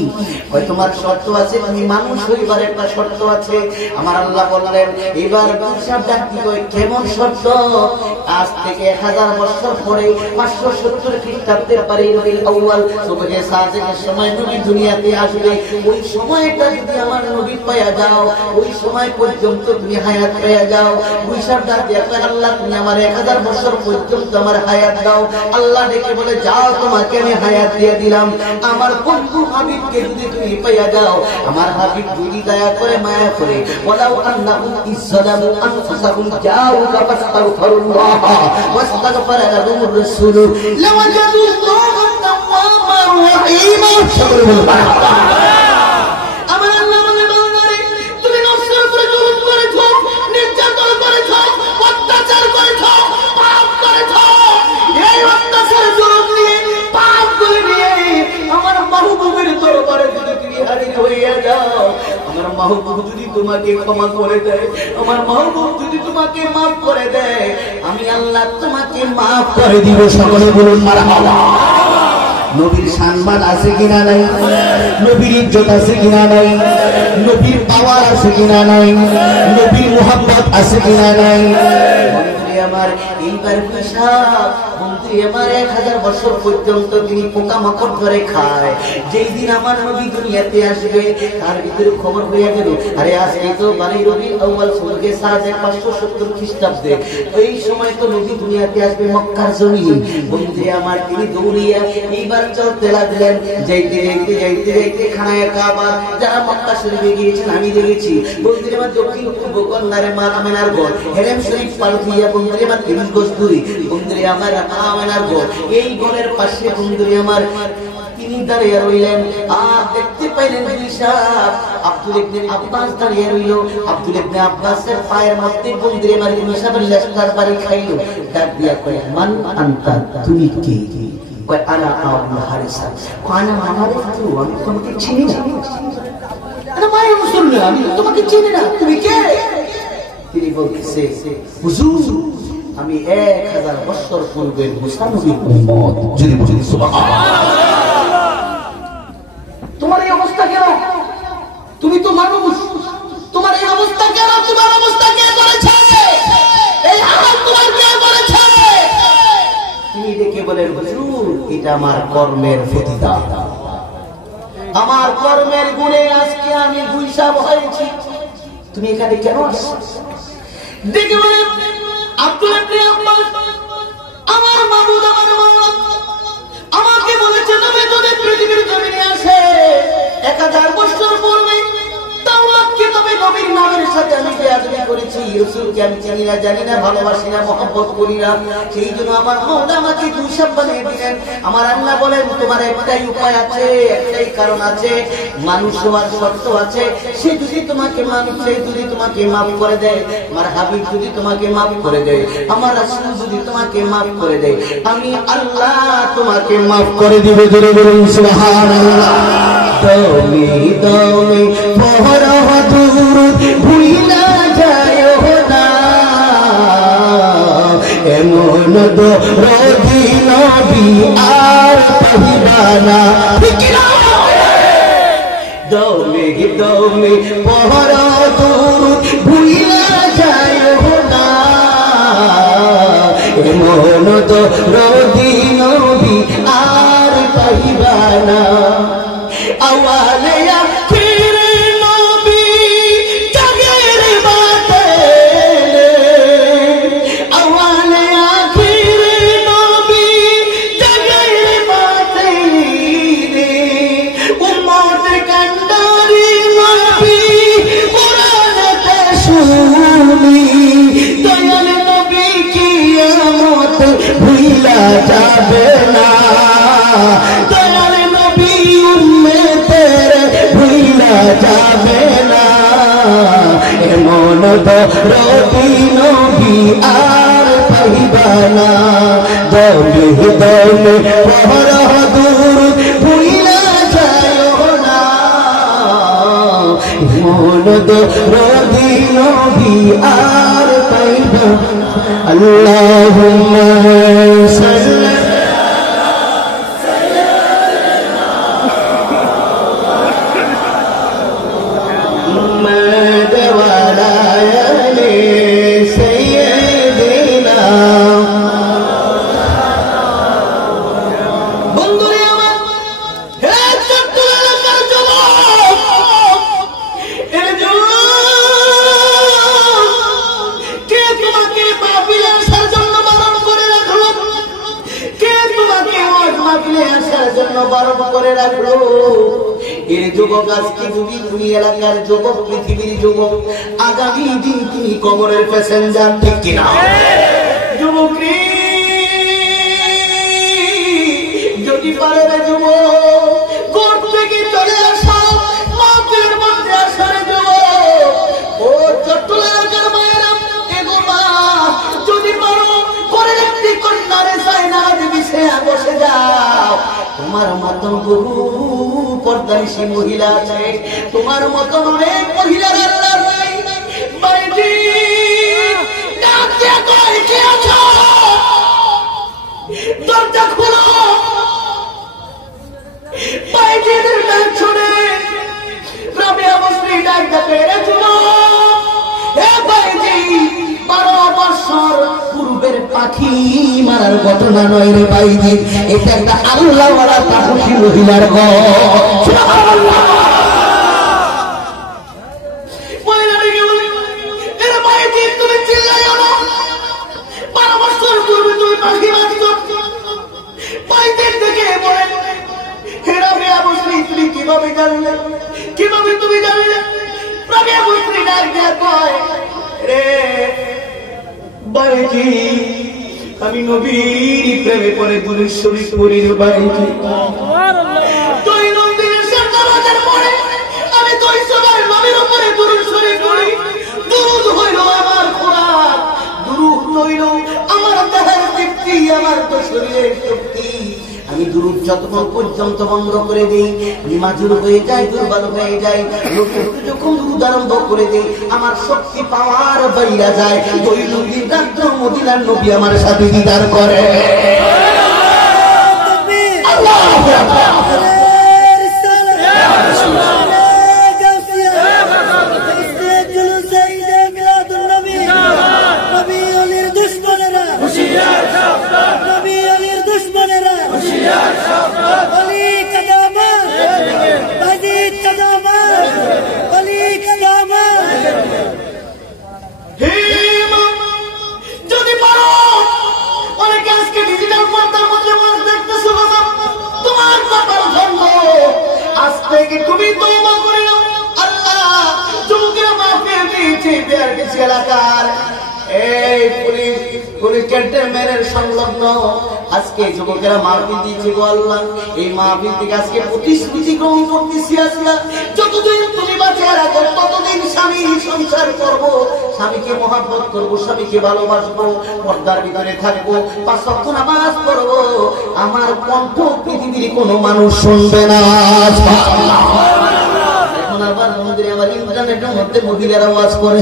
কয় তোমার শর্ত আছে তুমি মানুষ হইবার একটা শর্ত আছে। আমার আল্লাহ বললেন এবার হিসাব ডাক দি কয় কেমন শর্ত? আজ থেকে 1000 বছর পরে 570 খ্রিস্টাব্দের রবিউল আউয়াল সুবহে সাদিকের সময় নবী দুনিয়াতে আসবে। ওই সময়টা যদি আমার নবী পায়া যাও, ওই সময় পর্যন্ত তুমি হায়াত পেয়ে যাও। হিসাব ডাক দিয়া কয় আল্লাহ তুমি আমার 1000 বছর পর্যন্ত আমার হায়াত দাও। আল্লাহ ডেকে বলে যাও তোমাকে আমি হায়াত দিয়ে দিলাম। আমার বন্ধু হাবিবকে যদি তুমি পেয়ে যাও, আমার হাবিব যদি দয়া করে মায়া করে ওয়ালাউ আন্নাহুম ইসলামু আনফুসাহুম জাউকা ফাস্তাগফিরুল্লাহ ওয়াস্তাগফারা লাহুমুর রাসূল লাওয়াজাদুল্লাহা তাওয়াবার রহিমা। আমার আল্লাহ বলে বান্দারে তুমি নফসের উপরে জুলুম করেছো, নির্যাতন করেছো, অত্যাচার করেছো, পাপ করেছো। এই অত্যাচার জুলুম নিয়ে পাপ করে নিয়ে আমার মাহবুবের দরবারে যদি তুমি হাজির হইয়া যাও, আমার মাহবুব যদি তোমাকে ক্ষমা করে দেয়, আমার মাহবুব যদি তোমাকে মাফ করে দেয়, আমি আল্লাহ তোমাকে মাফ করে দিব। সকলে বলুন মারহাবা। নবীর সম্মান আছে কিনা নাই? নবীর ইজ্জত আছে কিনা নাই? নবীর পাওয়ার আছে কিনা নাই? নবীর মুহাব্বত আছে কিনা নাই? আমার এইবার পিসাব মন্ত্রী আমার 1000 বছর পর্যন্ত তিনি পোকামাকড় ধরে খায়। যেই দিন আমার নবী দুনিয়াতে আসবে তার ভিতরে খবর হয়ে গেল আরে আজকে তো রবিউল আউয়াল সুবহে সাদিক 570 খ্রিস্টাব্দে। এই সময় তো নবী দুনিয়াতে আসবে মক্কার জমিনে। মন্ত্রী আমার তিনি দৌড়িয়া এইবার চলতে লাগলেন। যাইতে যাইতে যাইতে যাইতে খানায় কাবা যারা মক্কা শরীফে গিয়েছেন আমি দেখেছি। মন্ত্রী আমার দক্ষিণ পূর্ব কন্যারে মা আমেনার ঘর হেরেম শরীফ পার দিয়া বন্ধুরে আমার 30 গজ দূরে বন্ধুরে আমার আমেনার ঘর। এই ঘরের পাশে বন্ধুরে আমার তিনি দাঁড়িয়ে রইলেন। আর দেখতে পাইলেন হিসাব আব্দুল ইবনে আব্বাস দাঁড়িয়ে রইল। আব্দুল ইবনে আব্বাসের পায়ের মধ্যে বন্ধুরে আমার হিসাবের লেজটার বাড়ি খাইল। ডাক দিয়া কয় মান আনতা, তুমি কে? কয় আনা আবু হারিসা। কয় আনা হারিসা, আমি তোমাকে চিনি না। আরে মায়ের মুসলমান, আমি তোমাকে চিনি না, তুমি কে? তিনি বলতেছে হুজুর আমি 1000 বছর পূর্বে মুসা নবীর উম্মত। যদি বলেন সুবহানাল্লাহ। তোমার এই অবস্থা কেন? তুমি তো মানুষ, তোমার এই অবস্থা কেন? তোমার অবস্থা কে করেছে? এই হাল তোমার কে করেছে? তিনি দেখে বলেন হুজুর এটা আমার কর্মের প্রতিদান, আমার কর্মের গুণে আজকে আমি গুইসাব হয়েছি। তুমি এখানে কেন আসছো? দেখে বলেন আব্দুল ইবনে আব্বাস আমার মাবুদ আমার মাওলা আমাকে বলেছে তুমি যদি পৃথিবীর জমিনে আসে 1000 বছর পূর্বে তাওরাত কিতাবে নবীর নামের সাথে আমি বেয়াদবি করেছি, রাসূলকে আমি জানি না, জানি না, ভালোবাসি না, মহব্বত করি না। সেই জন্য আমার মাওলা আমাকে দুইশাব বানিয়ে দিলেন। আমার আল্লাহ বলেন তোমার একটাই উপায় আছে, একটাই কারণ আছে, মানুষ হওয়ার শর্ত আছে। সে যদি তোমাকে মাফ করে দেয়, আমার হাবিব যদি তোমাকে মাফ করে দেয়, আমার রাসূল যদি তোমাকে মাফ করে দেয়, আমি আল্লাহ তোমাকে মাফ করে দিব। জোরে বলুন সুবহানাল্লাহ। দমে দমে পড়ো দুরূদ ভুইলা যায়ও না, এমন দরদি নবী আর পাইবা না। ঠিক না? দমে দমে পড়ো দুরূদ ভুইলা যায়ও না, এমন দরদি নবী আর পাইবা না। আওয়ালে আখিরে নবী জাগের বাতেলে, আওয়ালে আখিরে নবী জাগের বাতেলে, উম্মত কান্ডারি নবী কোরআন উম্মতে ভুইলা যাবে না দয়াল নবী উম্মতের ভুইলা যাবে না এমন দরদি নবী আর পাইবা না দলে দলে পড়হ দুরূদ ভুইলা যায়ও না এমন দরদি নবী আর পাইবা আল্লাহুম্মা সাল্লি এলাকার যুবক পৃথিবীর যুবক আগামী দিন তুমি কবরের প্যাসেঞ্জার ঠিক কিনা যুবক যদি পারে যুবক ঘর থেকে চলে আসা মাঠের মধ্যে আসার যুবক ও চট্টল এলাকার মায়েরা এগো মা যদি পারো ঘরের একটি কন্যারে চায়না বিছে বসে যাও তোমার মতন বহু পর্দানিশী মহিলা আছে তোমার মতন অনেক মহিলার আল্লাহর নাই বাইজি ডাকতে কই কে আছো দরজা খোলো বাইজিদের ডাক শুনে রাবিয়া বসরি ডাক ডাকে রে শুনো এ বাইজি 12 বছর পূর্বের পাখি মারার ঘটনা নয় রে বাইজি এটা একটা আল্লাহওয়ালা তাপসী মহিলার ঘর সুবহানাল্লাহ কিভাবে জানলে কিভাবে তুমি জানলে রাবিয়া বসরি ডাক দেয়া কয় রে বাইজি আমি নবীর প্রেমে পড়ে দুরূদ শরীফ পড়ি রে বাইজি সুবহানাল্লাহ তুই নবীর সালাতের পরে আমি তুই সবার নবীর উপরে দুরূদ শরীফ পড়ি দুরূদ হইল আমার খোরাক দুরূদ হইল আমার দেহের তৃপ্তি আমার তো শরীরের শক্তি আমি দুরূদ যতক্ষণ পর্যন্ত বন্ধ করে দেই আমি মাজুর হয়ে যাই দুর্বল হয়ে যাই যখন দুরূদ আরম্ভ করে দেই আমার শক্তি পাওয়ার বাইরা যায় ওই নবীর ডাক মদিনার নবী আমার সাথে দিদার করে আল্লাহু আকবার তুমি তওবা করে নাও আল্লাহ যুবকেরা মাফিয়া দিয়েছে বিয়ার কিছু এলাকার এই পুলিশ ক্যান্টনমেন্টের সংলগ্ন আজকে যুবকেরা মাহফিল দিয়েছে গো আল্লাহ এই মাহফিল থেকে আজকে প্রতিশ্রুতি গ্রহণ করতেছি আল্লাহ যতদিন তুমি বাঁচে রাখো ততদিন স্বামী সংসার করব স্বামীকে মহব্বত করব স্বামীকে ভালোবাসবো পর্দার ভিতরে থাকবো 5 ওয়াক্ত নামাজ পড়ব আমার কণ্ঠ পৃথিবীর কোনো মানুষ শুনবে না সুবহানাল্লাহ এখন আবার মন্দিরে আমার ইন্টারনেটের মধ্যে মহিলারা ওয়াজ করে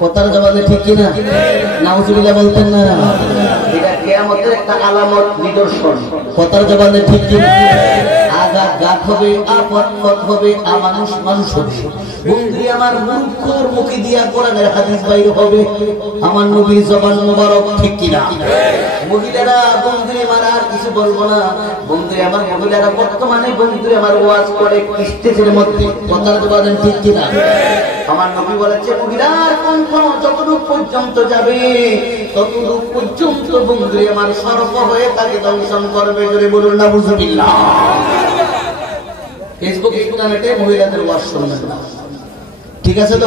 কথার জবাবে ঠিক কিনা নাউজুবিল্লাহ বলতেন না এটা কিয়ামতের একটা আলামত নিদর্শন কথার জবাবে ঠিক কিনা আঘাত গাত হবে আপদ পথ হবে মানুষ মানুষ হবে বন্ধু আমার মুখর মুখে দিয়া কোরআনের হাদিস বাইর হবে আমার নবীর জবান মোবারক ঠিক কিনা মহিলারা বন্ধু আমার আর কিছু বলবো না বন্ধু আমার মহিলারা বর্তমানে বন্ধু আমার ওয়াজ করে স্টেজের মধ্যে কথার জবাবে ঠিক কিনা আমার নবী বলেছে মহিলার কণ্ঠ যতটুকু পর্যন্ত যাবে ততটুকু পর্যন্ত বন্ধু আমার সর্ব হয়ে তাকে দংশন করবে জোরে বলুন নাউজুবিল্লাহ ফেসবুক ইন্টারনেটে মহিলাদের ওয়াজ শুনবেন না ঠিক আছে তো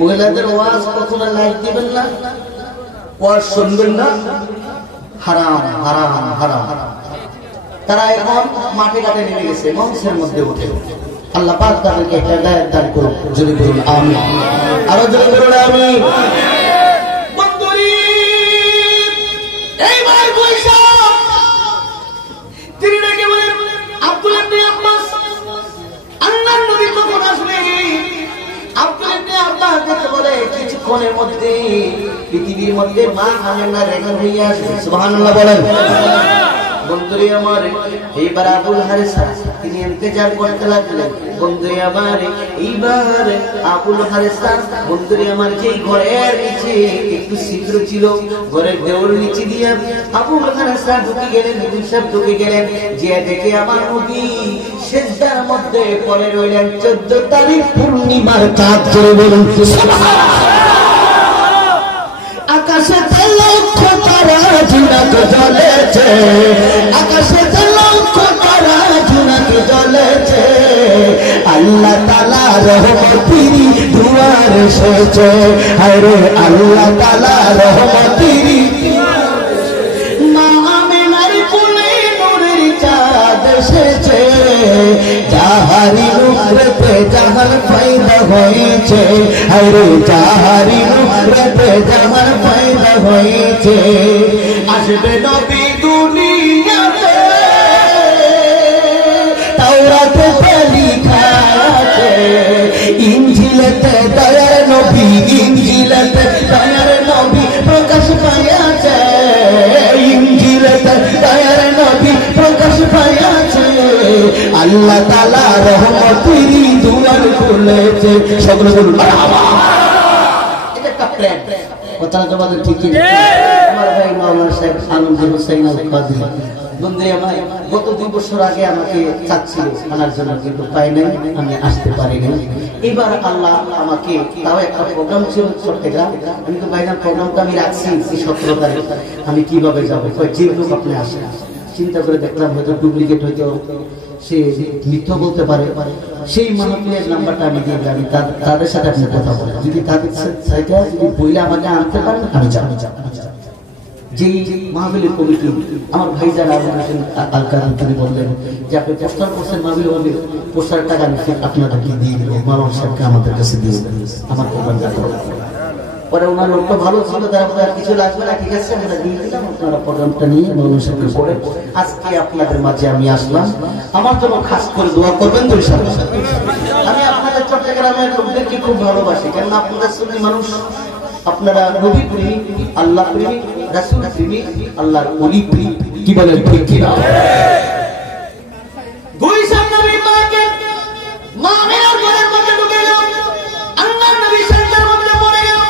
মহিলাদের ওয়াজ কখনো লাইক দিবেন না ওয়াজ শুনবেন না, হারাম হারাম হারাম। তারা এখন মাঠে ঘাটে নেমে গেছে, মঞ্চের মধ্যে উঠে। আল্লাহ পাক তাদেরকে হেদায়েত দান করুন, যদি বলুন আমিন। আরো যদি বলুন আমিন। এইবার বৈশাখ তিনি ডেকে বলেন, আব্দুল্লাহ ইবনে আব্বাস, আল্লাহর নবী কখন আসবে? আব্দুল্লাহ ইবনে আব্বাস দেখে বলে, কিছুক্ষণের মধ্যে পৃথিবীর মধ্যে মা আমেনা রেখা হইয়া আসবে। সুবহানাল্লাহ বলেন। বন্ধুরে আমার, এইবার আবুল হারিসা তিনি ইন্তজার করতে লাগলেন। বন্ধুরে আমার, এইবার আবুল হারিসা, বন্ধুরে আমার, যে ঘরের নিচে একটু ছিদ্র ছিল, ঘরের দেওয়ার নিচে দিয়ে আবুল হারিসা ঢুকে গেলেন, সব ঢুকে গেলেন। যে দেখে আমার নবী সিজদার মধ্যে পড়ে রইলেন। 14 তারিখ পূর্ণিমার চাঁদ করে বলুন আকাশে লক্ষ তারা ঝিনাক জ্বলেছে, আকাশে লক্ষ তারা ঝিনাক জ্বলেছে। আল্লাহ তাআলা রহমতের দুয়ার এসেছে, আরে আল্লাহ তাআলা রহমতের মা আমেনার কোলে নূরের চাঁদ এসেছে। যাহারি নূরেতে জাহান পয়দা হয়েছে, আরে যাহারি নূরেতে জাহান পয়দা হয়েছে। আসবে নবী দুনিয়াতে, তাওরাতে লেখা আছে, ইনজিলেতে দয়ার নবী, ইনজিলেতে দয়ার নবী প্রকাশ পাইয়াছে, ইনজিলেতে দয়ার নবী প্রকাশ পাইয়াছে। আল্লাহ তাআলা রহমতের দুয়ার খুলেছে। সকলে বলুন মারহাবা। এটা একটা প্ল্যান, কথা তোমাদের ঠিক কি? আমার ভাই মাওলানা সাহেব আনন্দ হোসেন আল কাদরি, বন্ধু আমার, গত 2 বছর আগে আমাকে চাচ্ছিল আনার জন্য, কিন্তু পাই নাই, আমি আসতে পারি নাই। এবার আল্লাহ আমাকে, তাও একটা প্রোগ্রাম ছিল চট্টগ্রাম, আমি তো বাইরের প্রোগ্রামটা আমি রাখছি 17 তারিখ, আমি কিভাবে যাবো? যে লোক আপনি আসেন। চিন্তা করে দেখলাম হয়তো ডুপ্লিকেট, হয়তো সে মিথ্যা বলতে পারে। সেই মাহফিলের নাম্বারটা আমি দিয়ে দিলাম, তাদের সাথে আপনি কথা বলেন, যদি তাদের সাথে যদি বইলে আমাকে আনতে পারেন আমি যাবো। যেই মাহফিলের কমিটি আমার ভাই যারা আল কাদরি তিনি বললেন যে আপনি পোস্টার করছেন মাহফিল, পোস্টার টাকা আমি আপনাদেরকে দিয়ে দেবো, মাওলানা সাহেবকে আমাদের কাছে দিয়ে দেবেন, আমার প্রোগ্রামটা করবো। পরে ওনার লোকটা ভালো ছিল, তারপরে আর কিছু লাগবে না, ঠিক আছে আমরা দিয়ে দিলাম, আপনারা প্রোগ্রামটা নিয়ে মাওলানা সাহেবকে করে আজকে আপনাদের মাঝে আমি আসলাম। আমার জন্য খাস করে দোয়া করবেন তো ইনশাআল্লাহ। আমি আপনাদের চট্টগ্রামের লোকদেরকে খুব ভালোবাসি, কেননা আপনারা সুন্নি মানুষ, আপনারা নবী প্রেমিক, আল্লাহ প্রেমিক, রাসূল প্রেমিক, আল্লাহর ওলি প্রেমিক। কি বলেন ঠিক কি না? গুইসান নবী পাকে মা আমেনার ঘরের মধ্যে ঢুকে গেল, আল্লাহর নবী সিজদার মধ্যে পড়ে গেল।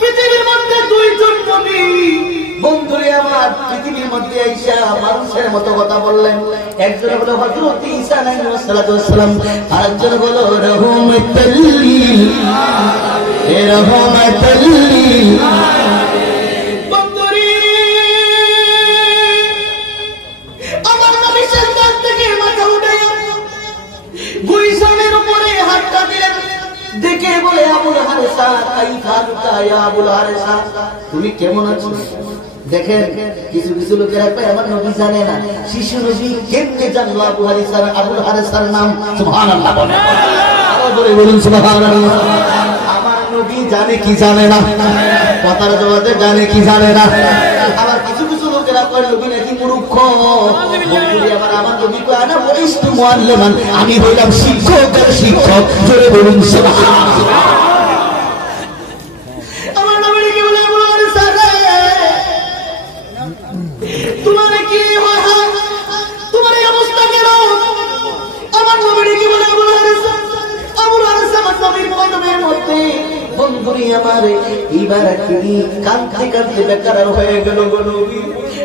পৃথিবীর মধ্যে 2 জন নবী, বন্ধুরে আমার, পৃথিবীর মধ্যে আইসা মানুষের মতো কথা বললেন। একজন হলো হযরত ঈসা আলাইহিস সালাম, আরেকজন হলো রহমাতুল লিল রহমাতুল লিল। বন্ধুরে আমার নবী সিজদার থেকে মাথা উঠাইয়া গুইসানের উপরে হাতটা দিলেন, দেখে বলে আবুল হারিসা কাইফা আনতা ইয়া আবুল হারিসা, তুমি কেমন আছো? দেখেন কিছু কিছু লোকেরা কয় আমার নবী জানে না, শিশু নবী কেমনে জানলো আবুল হারিসার নাম? সুবহানাল্লাহ বলেন, আরো বলুন সুবহানাল্লাহ। আমার নবী জানে কি জানে না? কথার জবাবে জানে কি জানে না? আবার কিছু কিছু লোকেরা কয় নবী নাকি মূর্খ। আমার নবী কয় আনা বলিষ্ঠ মুআল্লিমান, আমি হইলাম শিক্ষকের শিক্ষক। জোরে বলুন সুবহানাল্লাহ। আমার নবী কি বলে আবুল হারিসা রে, তোমার কি হয়, তোমার এই অবস্থা কেন? আমার নবী কি বলে আবুল হারিসা, আবুল হারিসা আমার নবীর কদমের মধ্যে। বন্ধুরি আমার, এইবার তিনি কাঁদতে কাঁদতে বেকার হয়ে গেল। নবী,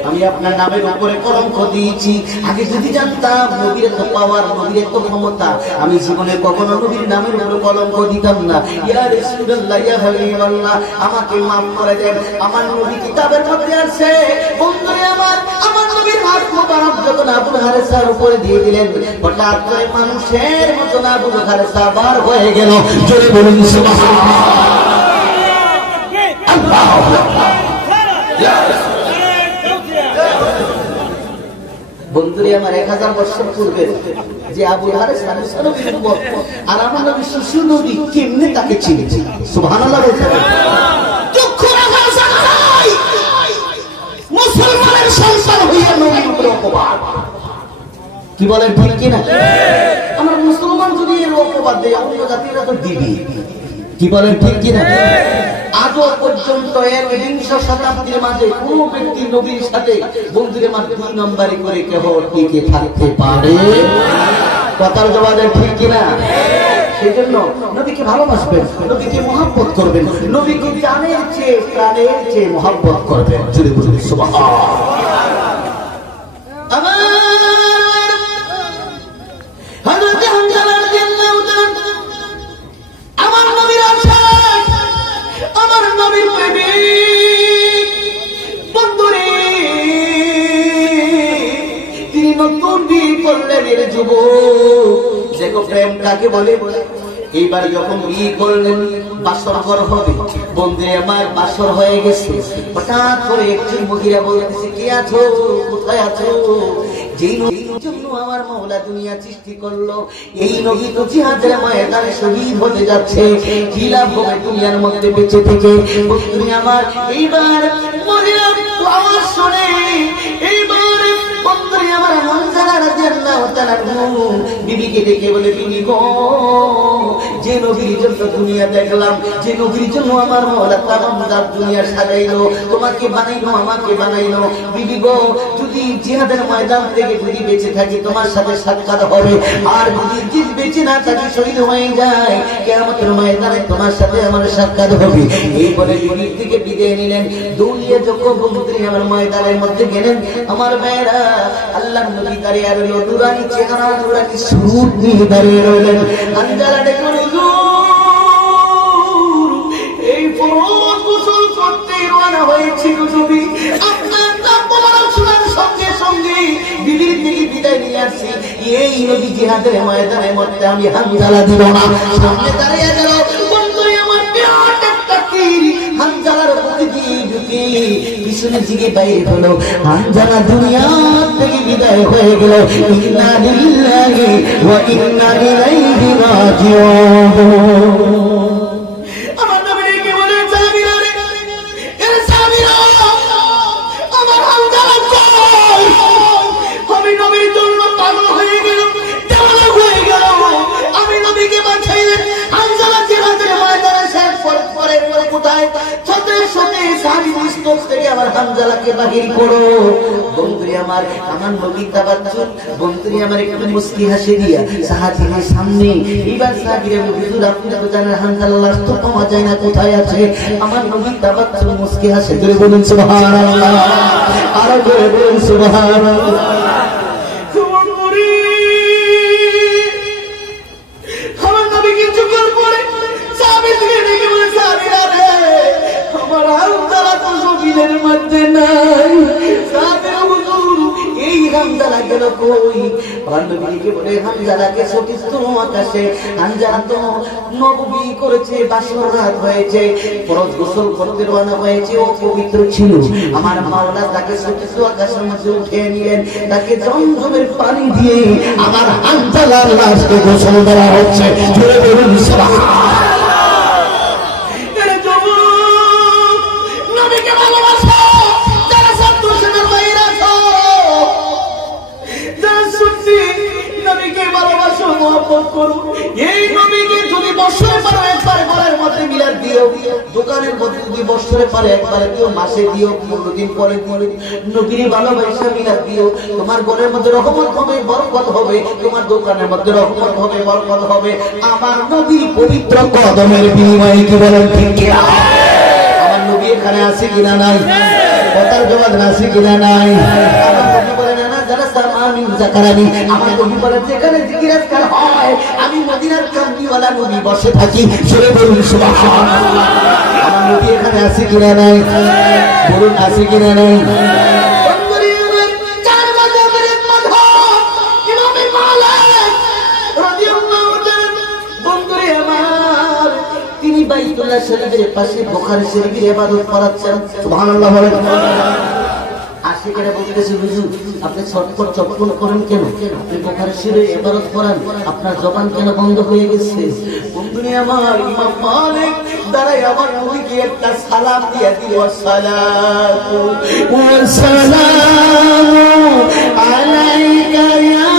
আমি আপনার নামের উপরে কলঙ্ক দিয়েছি। আগে যদি জানতাম নবীর এত পাওয়ার, নবীর এত ক্ষমতা, আমি জীবনে কখনো নবীর নামের উপরে কলঙ্ক দিতাম না। ইয়া রাসূলুল্লাহ, ইয়া হাবিবাল্লাহ, আমাকে মাফ করে দেন। আমার নবী কিতাবের মধ্যে আছে। বন্ধুরে আমার, আমার নবীর হাত মোবারক যখন আবুল হারিসার উপরে দিয়ে দিলেন, হঠাৎ করে মানুষের মতো আবুল হারিসা বার হয়ে গেল। জোরে বলুন সুবহানাল্লাহ। আল্লাহু আকবার। বন্ধুরে আমার 1000 বছর পূর্বে যে আবু হারেস নবীর উম্মত আর আমার নবী শিশু নবী কেমনে তাকে চিনেছে সুবহানাল্লাহ বলতে চক্ষু রাখা যায় মুসলমানের সন্তান হইয়া নবীর উপরে অপবাদ কি বলেন ঠিক কি না আমরা মুসলমান যদি এর অপবাদ দেই অন্য জাতিরা তো দিবি কি বলেন ঠিক কি না আজও পর্যন্ত 21 শতাব্দীর মাঝে কোন ব্যক্তি নবীর সাথে বন্ধুদের মাঝে 2 নম্বরই করে কেহ টিকে থাকতে পারে কথার জবাবে ঠিক কি না সেজন্য নবীকে ভালোবাসবেন নবীকে মহব্বত করবেন নবীকে জানের চেয়ে প্রাণের চেয়ে মহব্বত করবেন জুড়ে বলুন সুবহানাল্লাহ প্রেম কাকে বলে এইবার যখন বিয়ে করলেন বাসর ঘর হবে বন্ধু আমার বাসর হয়ে গেছে হঠাৎ করে একজন মহিলা বলতেছে কে আছো কোথায় আছো যেই নবীর জন্য আমার মাওলা দুনিয়া সৃষ্টি করলো এই নবী তো জিহাদের ময়দানে শহীদ হতে যাচ্ছে কি লাভ হবে দুনিয়ার মধ্যে বেঁচে থেকে বন্ধু আমার এইবার মহিলা আওয়াজ শুনে এইবার বন্ধু আমার হামজা রাদিয়াল্লাহু তাআলা বিবিকে ডেকে বলে বিবি গো যে নবীর জন্য দুনিয়া দেখলাম যে নবীর জন্য আমার মাওলা তামাম দুনিয়া সাজাইলো তোমাকে বানাইলো আমাকে বানাইলো বিবি গো যদি জিহাদের ময়দান থেকে যদি বেঁচে থাকি তোমার সাথে সাক্ষাৎ হবে আর যদি বেঁচে না থাকি শহীদ হয়ে যায় কিয়ামতের ময়দানে তোমার সাথে আমার সাক্ষাৎ হবে এই বলে বিবির দিকে বিদায় নিলেন দুনিয়া যখন বন্ধু আমার ময়দানের মধ্যে গেলেন আমার ভাইরা আল্লাহর নবী দাঁড়িয়ে রইল নুরানি চেহারা নুরানি সুরূপ নিয়ে দাঁড়িয়ে রইলেন আঞ্জালা ডেকে এই ফরজ গোসল করতে রওনা হয়েছিল নবী আপনার নাম শোনার সঙ্গে সঙ্গে বিবির থেকে বিদায় নিয়ে আসছি এই নবী জিহাদের ময়দানের মধ্যে আমি হামজালা দিব না সামনে দাঁড়িয়ে গেল বন্ধু আমার পেট একটা তীর হামজালার প্রতি ঢুকে পিছনে দিকে বাইরে হলো হামজালা দুনিয়া থেকে বিদায় হয়ে গেল ইন্না লিল্লাহি ওয়া ইন্না ইলাইহি রাজিউন আমার নবীকে বলে সাবিরা রে এ সাবিরা আমার হামজালা কই আমি নবীর জন্য পাগল হয়ে গেল দেওয়ানা হয়ে গেল আমি নবীকে বাঁচাইলেন হামজালা জিহাদের ময়দানে শেষ পরে কোথায় সাথে সাথে সাহাবী মুস্তফা থেকে আমার হামজালাকে বাহির করো বন্ধুরে আমার নবী তাবাজ্জুদ বন্ধুরে আমার একটু মুস্কি হাসি দিয়া সাহাবীদের সামনে এবার সাহাবীরা হুজুর আপনি তো জানেন হামজালা লাশ তো পাওয়া যায় না কোথায় আছে আমার নবী তাবাজ্জুদ মুস্কি হাসি ধরে বলুন সুবহানাল্লাহ আর জোরে বলুন সুবহানাল্লাহ আমার নবীকে চুকার পরে সাহাবীদের ডেকে বলে সাহাবীরা রে আমার হামজালা তো জমিনের মধ্যে নাই সাহাবীরা হুজুর এই হামজালা গেল কই নবীকে বলে হামজালাকে সতীর্থ আকাশে হামজালা তো নবী করেছে বাসর রাত হয়েছে ফরজ গোসল করতে রওনা হয়েছে ও পবিত্র ছিল আমার মাওলা তাকে সতীর্থ আকাশের মধ্যে উঠিয়ে নিলেন তাকে জমজমের পানি দিয়ে আমার হামজালার লাশকে গোসল দেওয়া হচ্ছে জোরে বলুন সুবহানাল্লাহ এই নবীকে যদি বছরে পারো একবার ঘরের মধ্যে মিলাদ দিও দোকানের মধ্যে যদি বছরে পারো একবার দিও মাসে দিও 15 দিন পরে নবীর ভালোবাসা মিলাদ দিও তোমার ঘরের মধ্যে রহমত হবে বরকত হবে তোমার দোকানের মধ্যে রহমত হবে বরকত হবে আমার নবী পবিত্র কদমের বিনিময়ে কি বলেন ঠিক কি না আমার নবী এখানে আছে কিনা নাই কথার জবাব আছে কিনা নাই আমার নবী বলেন না যারা সামানি যাকারানি আমার নবী বলেন যেখানে জিকির আজকাল হয় আমি মদিনার কামলিওয়ালা নবী বসে থাকি জোরে বলুন সুবহানাল্লাহ আমার নবী এখানে আছে কিনা নাই বলুন আছে কিনা নাই শরীফের পাশে বুখারী শরীফের ইবাদত করাচ্ছেন। সুবহানাল্লাহ বলেন। আশিকেরা বলতেছে হুজুর আপনি ছটফট চটপট করেন কেন? আপনি বুখারী শরীফের ইবাদত করেন, আপনার জবান কেন বন্ধ হয়ে গেছে? বন্ধুরে আমার, ইমাম মালিক দাঁড়ায় আমার নবীকে একটা সালাম দিয়ে দিল, আসসালাতু ওয়াসসালামু আলাইকা ইয়া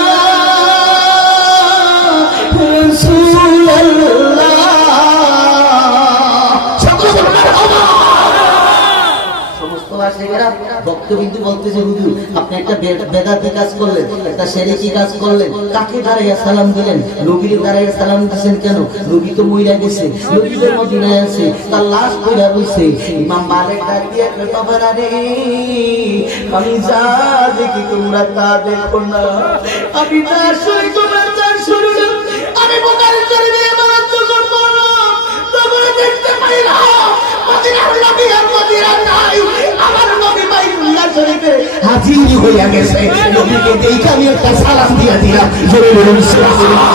রাসূলুল্লাহ। সমস্ত আশিকেরা বক্তবিন্দু বলতেছে হুজুর আপনি একটা বেদাতি কাজ করলেন, একটা শিরকি কাজ করলেন। কাকে দাঁড়াইয়া সালাম দিলেন? নবীর দাঁড়াইয়া সালাম দিয়েছেন কেন? নবী তো মইরা গেছে, নবী তো মদিনায় আছে, তার লাশ পড়ে রইছে। ইমাম মালিক ডাক দিয়ে বাবারা রে, আমি যা দেখি তোমরা তা দেখো না, আমি যা শুনি তোমরা তা শুনো না। আমি বুখারী শরীফে ইবাদত করলাম, তখন দেখতে পাইলাম মদিনার নবী আর মদিনার নাই, আমার নবী বাইতুল্লাহ শরীফে হাজির হইয়া গেছে। নবীকে দেখে আমি একটা সালাম দিয়া দিলাম, জোরে বলুন সুবহানাল্লাহ।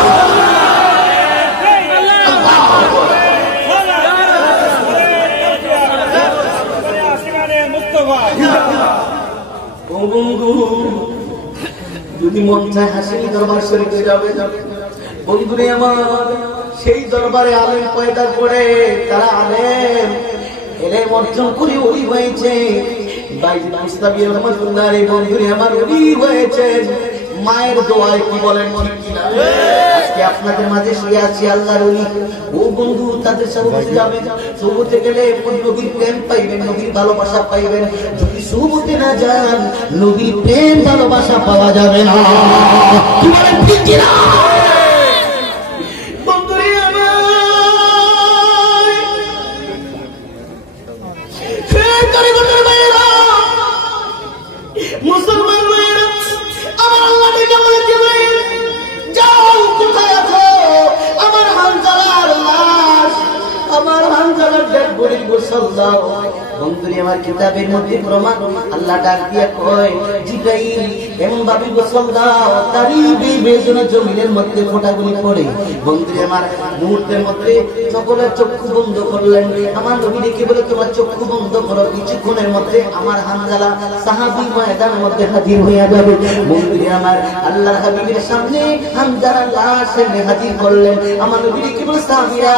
যদি মন চায় হাসিনী দরবার শরীফে যাবে। বন্ধুরে আমার, সেই দরবারে আলেম পয়দা করে, তারা আলেম এলেম অর্জন করে ওই হয়েছে বাইজিদ মুস্তাবি রহমাতুল্লাহ আলাইহি। বন্ধুরে আমার, ওই হয়েছে মায়ের দোয়ায়। কি বলেন ঠিক কিনা? আজকে আপনাদের মাঝে শুয়ে আছি আল্লাহর ওলি। ও বন্ধু, তাদের সহবতে যাবেন, সহবতে গেলে নবীর প্রেম পাইবেন, নবীর ভালোবাসা পাইবেন। যদি সহবতে না যান, নবীর প্রেম ভালোবাসা পাওয়া যাবে না। কি বলেন ঠিক কিনা? বন্ধুরে আমার, মুসলমান ভাইয়েরা, আমার আল্লাহ ডেকে বলেছে যাও, কোথায় আছো? আমার হানজালার লাশ, আমার হানজালার ডেড বডির গোসল দাও। বন্ধুরে আমার, কিতাবের মধ্যে প্রমাণ, আল্লাহ ডাক দিয়ে কয় জিবরাইল এমন ভাবে গোসল দাও তারই বেজন্য জমিনের মধ্যে ফোঁটাগুলি পড়ে। বন্ধুরে আমার, মুহূর্তের মধ্যে সকলের চক্ষু বন্ধ করলেন। আমার নবী ডেকে বলে তোমার চক্ষু বন্ধ করো, কিছুক্ষণের মধ্যে আমার হানজালা সাহাবী ময়দানের মধ্যে হাজির হইয়া যাবে। বন্ধুরে আমার, আল্লাহর হাবিবের সামনে হানজালার লাশ এনে হাজির করলেন। আমার নবী ডেকে বলে সাহাবীরা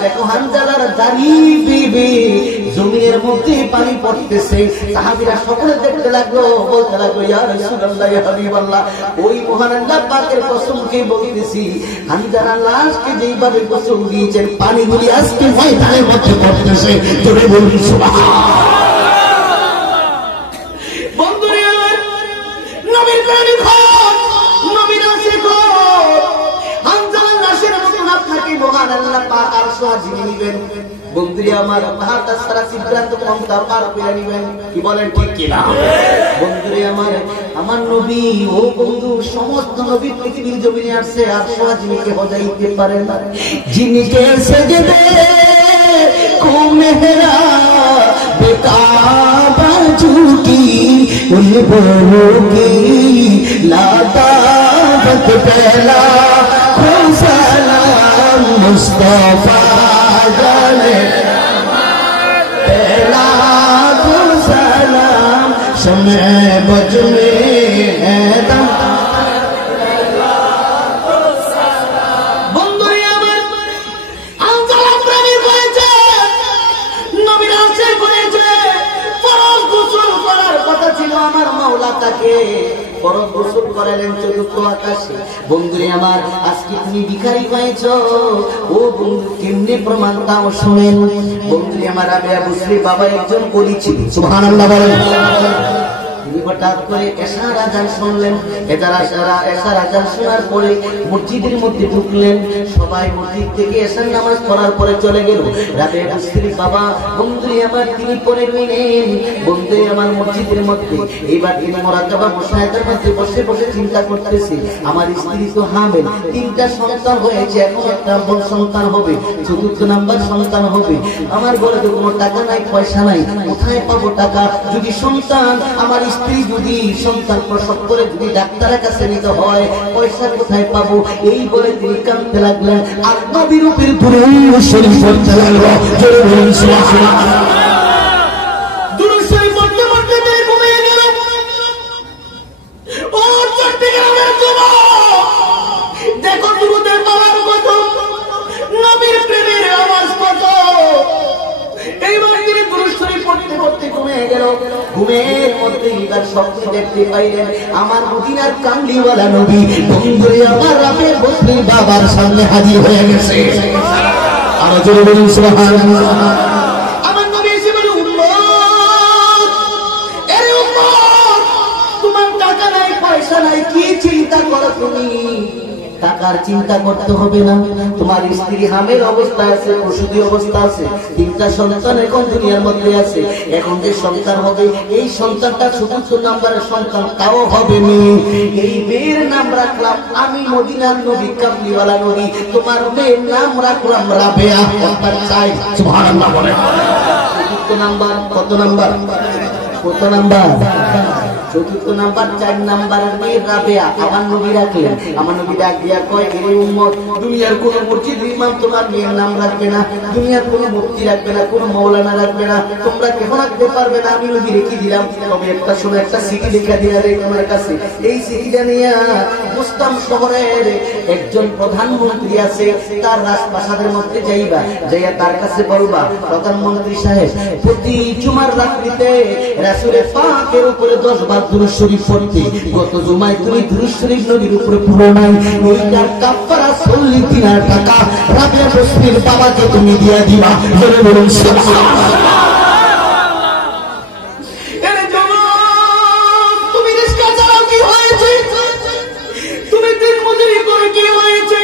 দেখো হানজালার দাড়ি বিবি জমিনের মধ্যে পানি পড়তেছে। সাহাবীরা সকলে দেখতে লাগলো, বলতে লাগলো ইয়া রাসূলুল্লাহ, ইয়া হাবিবাল্লাহ, ওই মহান আল্লাহ পাকের কসম খেয়ে বলতেছি হানজালার লাশকে যেইভাবে গোসল দিয়েছেন পানিগুলি আজকে ময়দানের মধ্যে পড়তেছে। জোরে বলুন সুবহানাল্লাহ। বন্ধুরে আমার, নবীর প্রেমিক হন, নবীর আশিক হন। হানজালার লাশের মতন আপনাকে মহান আল্লাহ পাক আরশ আজিমে নিবেন। বন্ধুরে আমার, বাহাত্তর সারা সিদ্ধান্ত পন্থা পার করে নিবেন। কি বলেন ঠিক কিনা? বন্ধুরে আমার, আমার নবী, ও বন্ধু, সমস্ত নবী পৃথিবীর জমিনে আসছে আরশ আজিমকে বজাইতে পারেন না। জিনকে সেজদে কো মেহরা বেকাবা ঝুঁকি উন बोलों की लादावत पहला सलाम मुस्तफा जाने पहला सलाम समय बज में है दम। আমার মাওলা তাকে ফরজ গোসল করালেন চতুর্থ আকাশে। বন্ধুরে আমার, আজকে তুমি ভিখারি পাইছো, ও বন্ধু কেমনে প্রমাণ তাও শুনেন। বন্ধুরে আমার, আমি বুঝলি বাবা একজন ওলি ছিল, সুবহানাল্লাহ বলেন। তিনি হঠাৎ করে এশার আযান শুনলেন। এশার আযান শোনার পরে মসজিদের মধ্যে ঢুকলেন। সবাই মসজিদ থেকে এশার নামাজ পড়ার পরে চলে গেল। রাতে বুঝলি বাবা, বন্ধুরে আমার, তিনি পড়ে রইলেন। বন্ধুরে আমার, মসজিদের মধ্যে এইবার তিনি মুরাকাবা মুশাহাদার মধ্যে বসে বসে চিন্তা করতেছে, আমার স্ত্রী তো হামেল, 3টা সন্তান হয়েছে, এখন একটা বড় সন্তান হবে, 4র্থ নাম্বার সন্তান হবে। আমার ঘরে তো কোনো টাকা নাই, পয়সা নাই, কোথায় পাবো টাকা? যদি সন্তান আমার স্ত্রী যদি সন্তান প্রসব করে যদি ডাক্তারের কাছে নিতে হয় পয়সা কোথায় পাবো এই বলে তিনি কাঁদতে লাগলেন আর নবীর উপর দুরূদ শরীফ পড়তে লাগলো। জোরে বলুন সুবহানাল্লাহ। দুরূদ শরীফ পড়তে পড়তে তিনি ঘুমিয়ে গেল। ও চট্টগ্রামের যুবক, দেখো দুরূদের পাওয়ার কত, নবীর প্রেমের আওয়াজ কত। এইবার তিনি দুরূদ শরীফ পড়তে পড়তে ঘুমিয়ে গেল। ঘুমের মধ্যে তার স্বপ্ন দেখতে পাইলেন আমার মদিনার কামলিওয়ালা নবী বন্ধুরে আমার রাবের বসরি বাবার সামনে হাজির হয়ে গেছে। আর জোরে বলুন সুবহানাল্লাহ। আমার নবী এসে বলে উম্মত, আরে উম্মত, তোমার টাকা নাই পয়সা নাই, কি চিন্তা করো তুমি? টাকার চিন্তা করতে হবে না, তোমার স্ত্রী হামের অবস্থা আছে, প্রসূতি অবস্থা আছে, 3টা সন্তান এখন দুনিয়ার মধ্যে আছে। এখন যে সন্তান হবে এই সন্তানটা চতুর্থ নাম্বারের সন্তান, তাও হবে মেয়ে। এই মেয়ের নাম রাখলাম আমি মদিনার নবী কামলিওয়ালা নবী, তোমার মেয়ের নাম রাখলাম রাবেয়া। চাই সুবহানাল্লাহ বলে। চতুর্থ নাম্বার কত নাম্বার? কত নাম্বার? চতুর্থ নাম্বার, 4 নাম্বারের মেয়ে রাবেয়া আমার নবী রাখলেন। আমার নবী ডাক দিয়া কয়, এরে উম্মত, দুনিয়ার কোন মসজিদের ইমাম তোমার মেয়ের নাম রাখবে না, দুনিয়ার কোন মুফতি রাখবে না, কোন মাওলানা রাখবে না, তোমরা কেন রাখতে পারবে না? আমি নবী রেখে দিলাম। তবে একটা সময় একটা চিঠি লেখা দিয়া রে তোমার কাছে, এই চিঠিটা নিয়ে মুস্তাম শহরের একজন প্রধানমন্ত্রী আছে, তার রাজপ্রাসাদের মধ্যে যাইবা, যাইয়া তার কাছে বলবা, প্রধানমন্ত্রী সাহেব প্রতি জুমার রাত্রিতে রাসূলের পাকের উপরে 10 বার দুরূদ শরীফ পড়তে, গত জুমায় তুমি দুরূদ শরীফ নবীর উপরে পড়ো নাই, ওইটার কাফারা 40 দিনার টাকা রাবেয়া বসরির বাবাকে তুমি দিয়া দিবা। জোরে বলুন সুবহানাল্লাহ। এরে জওয়ান, তুমি রিস্কা চালাও কি হয়েছে? তুমি দিন মজুরি করে কি হয়েছে?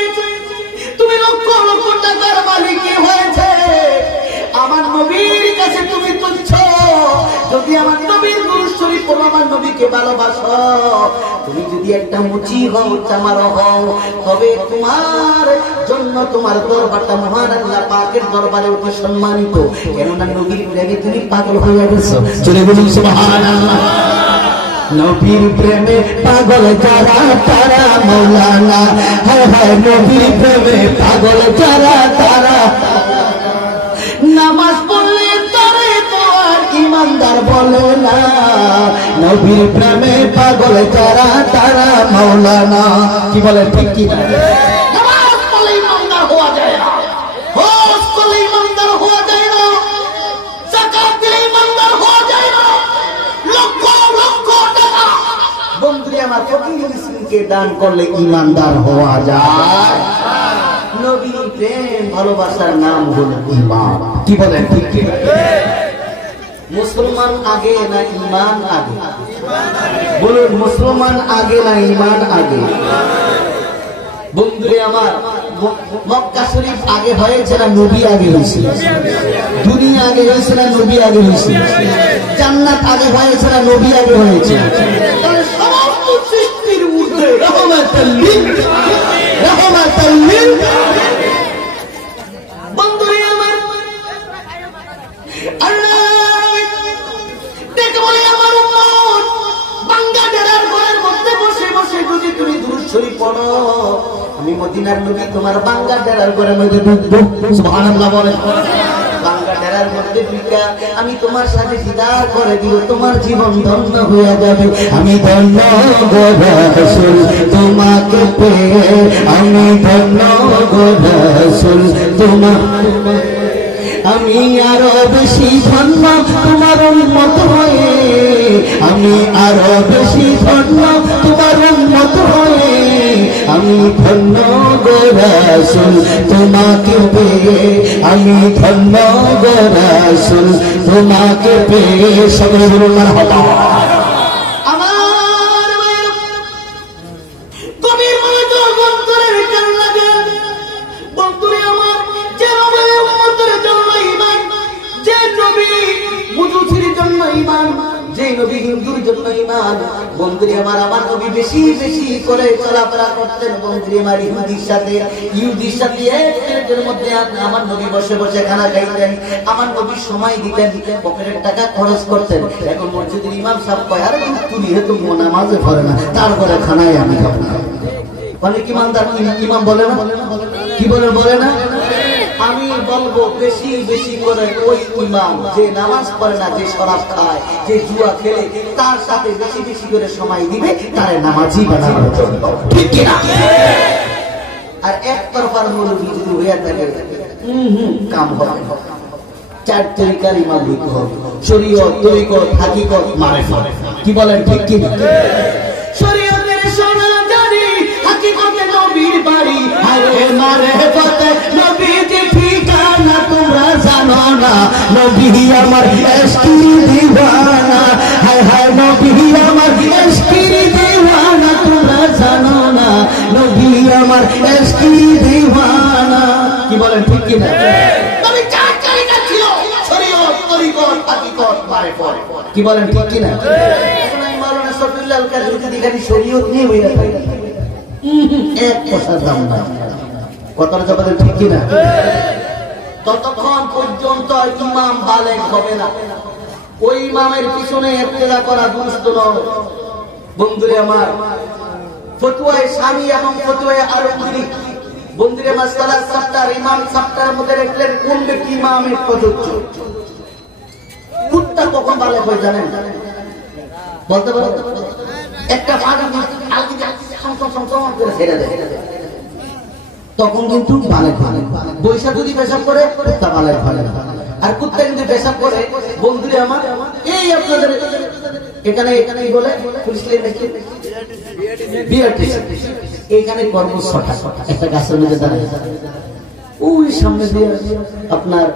তুমি লক্ষ লক্ষ টাকার মালিক কি হয়েছে? আমার নবীর কাছে তুমি তুচ্ছ। যদি আমার নবীর দুরূদ শরীফ পড়ো, আমার নবীকে ভালোবাসো, তুমি যদি একটা মুচি হও, চামারো হও, তবে তোমার জন্য তোমার দরবারটা মহান আল্লাহ পাকের দরবারে অতি সম্মানিত। কেননা নবীর প্রেমে তুমি পাগল হয়ে গেছো। জোরে বলুন সুবহানাল্লাহ। নবীর প্রেমে পাগল যারা তারা মৌলানা, হায় হায় নবীর প্রেমে পাগল যারা তারা। নামাজ পড়লে তারে তো আর ইমানদার বলে না, নবীর প্রেমে পাগল যারা তারা মৌলানা। কি বলে ঠিক কি না? নামাজ পড়লে ইমানদার হওয়া যায় না, হজ করলে ইমানদার হওয়া যায় না, যাকাত দিলে ইমানদার হওয়া যায় না, লক্ষ লক্ষ টাকা বন্ধুরে আমার ফকির মিসকিনকে দান করলে ইমানদার হওয়া যায়। নবীর প্রেম ভালোবাসার নাম হলো ঈমান। কি বলেন ঠিক কি? মুসলমান আগে না ঈমান আগে? বলুন, মুসলমান আগে না ঈমান আগে? বন্ধুরে আমার, মক্কা শরীফ আগে হয়েছে না নবী আগে হয়েছে? দুনিয়া আগে হয়েছে না নবী আগে হয়েছে? জান্নাত আগে হয়েছে না নবী আগে হয়েছে? তাহলে সমস্ত সৃষ্টির ঊর্ধ্বে রহমাতুল লিল রহমাতুল লিল। বন্ধুরে আমার, আল্লাহ দেখে বলে আমার উম্মত, বাঙ্গা ডেরার ঘরের মধ্যে বসে বসে যদি তুমি দুরূদ শরীফ পড়ো, আমি মদিনার নবী তোমার বাঙ্গা ডেরার ঘরের মধ্যে ঢুকবো। সুবহানাল্লাহ বলেন। বাঙ্গা ডেরার মধ্যে ঢুকা আমি তোমার সাথে দিদার করে দিব, তোমার জীবন ধন্য হয়ে যাবে। আমি ধন্য গো রাসূল তোমাকে পেয়ে, আমি ধন্য গো রাসূল তোমাকে, আমি আরো বেশি ধন্য তোমার উম্মত হয়ে, আমি আরো বেশি ধন্য তোমার উম্মত হয়ে, আমি ধন্য গো রাসূল তোমাকে পেয়ে, আমি ধন্য গো রাসূল তোমাকে পেয়ে। সকলে বলুন মারহাবা। বন্ধুরে আমার নবী বেশি বেশি করে চলাফেরা করতেন বন্ধুরে আমার ইহুদির সাথে এক মিনিটের মধ্যে আমার নবী বসে বসে খানা খাইতেন আমার নবী সময় দিতেন পকেটের টাকা খরচ করতেন এখন মসজিদের ইমাম সাহেব কয় আরে তুমি হেতু নামাজে পড়ে না তারপরে খানায় আমি খাবো না অনেক ইমানদার ইমাম বলে না কি বলে না আমি বলবো বেশি বেশি করে ওই ইমাম যে নামাজ পড়ে না যে শরাব খায় যে জুয়া খেলে তার সাথে বেশি বেশি করে সময় দিবে তার নামাজই বানানোর জন্য ঠিক কি না আর এক তরফার মুরব্বি যদি হইয়া থাকে কাম হবে চার তরিকার ইমাম হইতে হবে শরীয়ত তরিকত হাকিকত মারিফত কি বলেন ঠিক কি শরীয়তের সোনা জানি হাকিকতে নবীর বাড়ি আরে মারিফতে নবীর ঠিকানা তোমরা জানো না নবী আমার ইশকের দিওয়ানা হায় হায় নবী আমার ইশকের দিওয়ানা তোমরা জানো না নবী আমার ইশকের দিওয়ানা কি বলেন ঠিক কি না নবী চার তরিকা ছিল শরীয়ত তরিকত হাকিকত মারিফত কি বলেন ঠিক কি না এখন আমি মাওলানা শফিউল্লাহ আল কাদরি যদি খালি শরীয়ত নিয়ে হইয়া থাকে এক পয়সার দাম না কথাটা যাবে ঠিক কি না ততক্ষণ পর্যন্ত ইমাম বালেগ হবে না ওই ইমামের পিছনে ইক্তেদা করা দুরুস্ত নয় বন্ধুরে আমার ফতোয়ায়ে শামী এবং ফতোয়ায়ে আরবি বন্ধুরে মাসআলা সাতটার ইমাম সাতটার মধ্যে রাখলেন কোন ব্যক্তি ইমামের প্রযোজ্য কুত্তা কখন বালেগ হয় জানেন বলতে পারেন একটা ফাঁকা আলগি সংসং করে ছেড়ে দেয় তখন কিন্তু বালেগ বৈশা যদি পেশাব করে কুত্তা বালেগ হয় না আর কুত্তা কিন্তু পেশাব করে বন্ধুরে আমার এই আপনাদের এখানে বলে পুলিশ লাইন নাকি বিআরটিসি এখানে কর্মসভা একটা গাছের মধ্যে দাঁড়ায় ওই সামনে দিয়ে আপনার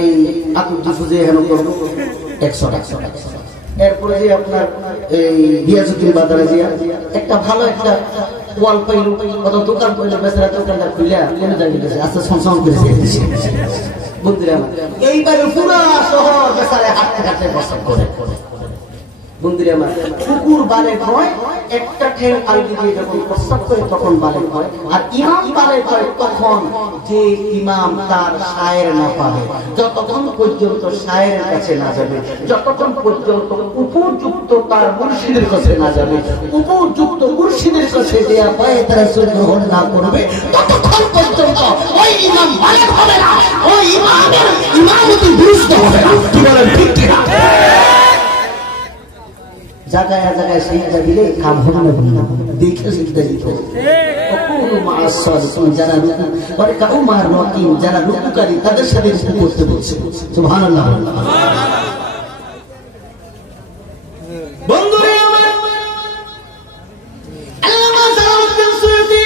এই আকুল ডিফুজে হেন করবো 100 টাকা এরপরে যে আপনার এই রিয়াজুদ্দিন বাজারে যে একটা ভালো একটা ওয়াল পাইলো কত দোকান পাইলো বেচারা দোকানদার খুলে কোনে জায়গায় গেছে আস্তে সংসং করে দিয়েছে বন্ধুরা আমার এইবারে পুরো শহর বেচারা হাঁটতে হাঁটতে বসত করে বন্ধুরা আমার কুকুর বালেগ হয় একটা ঠেল আলগি দিয়ে যখন প্রস্তাব করে তখন বালেগ হয় আর ইমাম বালেগ হয় তখন যে ইমাম তার শায়ের না পাবে যতক্ষণ পর্যন্ত শায়ের কাছে না যাবে যতক্ষণ পর্যন্ত উপযুক্ত তার মুর্শিদের কাছে না যাবে উপযুক্ত মুর্শিদের কাছে দেয়া পায়ে তারা গ্রহণ না করবে ততক্ষণ পর্যন্ত ওই ইমাম বালেগ হবে না ওই ইমামের ইমামতি দুরুস্ত হবে না কি বলেন ঠিক কি না জায়গায় জায়গায় সিজদা দিলে কাম হবে না দেখে সিজদা দিতে ওকুলু মা'আস সালিহিন যারা রুকু করে কাউ মার রাকিন যারা রুকুকারী তাদের সাথে রুকু করতে বলছে সুবহানাল্লাহ বন্ধুরে আমার আল্লামা জালালউদ্দিন সুয়ুতী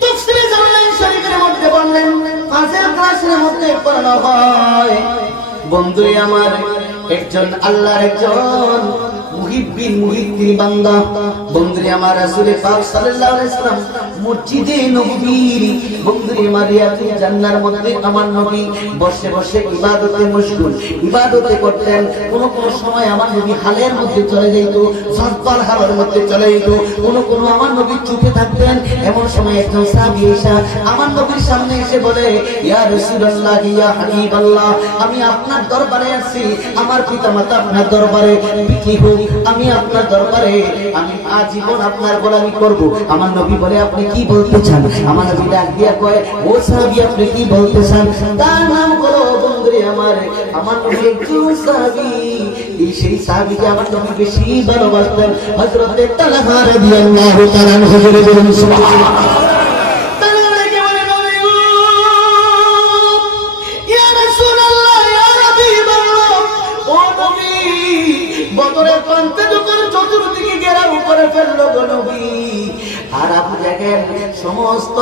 তাফসীরে জালালাইন শরীফের মধ্যে বললেন ফাজিল ক্লাসের মধ্যে পড়ানো হয় বন্ধুরে আমার একজন আল্লাহর একজন মুহিব্বিন মুহিদ্দিন বান্দা বন্ধুরে আমার রাসূল পাক সাল্লাল্লাহু আলাইহি ওয়াসাল্লাম মসজিদে নববীর বন্ধুরে আমার রিয়াজুল জান্নার মধ্যে আমার নবী বসে বসে ইবাদতে মশগুল ইবাদতে করতেন কোন কোন সময় আমার নবী হালের মধ্যে চলে যাইতো সরকার হালের মধ্যে চলে যাইতো কোন আমার নবী চুপে থাকতেন এমন সময় একজন সাহাবী এসে আমার নবীর সামনে এসে বলে ইয়া রাসূলুল্লাহ ইয়া হাবিবাল্লাহ আমি আপনার দরবারে আছি আমার পিতামাতা আপনার দরবারে কি হোক আমি আপনার দরবারে আমি আজীবন আপনার গোলামি করব আমার নবী বলে আপনি কি বলতে চান আমার নবী ডাক দিয়া কয় ও সাহাবী আপনি কি বলতে চান তার নাম হলো বন্ধুরে আমার নবী একজন সাহাবী এই সেই সাহাবীকে আমার নবী বেশি ভালোবাসতেন হযরত তালহা রাদিয়াল্লাহু তাআলা হুজুরে বলেন সুবহানাল্লাহ বদরের প্রান্তে যখন চতুর্দিকে ঘেরাও করে ফেললো গো নবী আর আবু জাহেল সমস্ত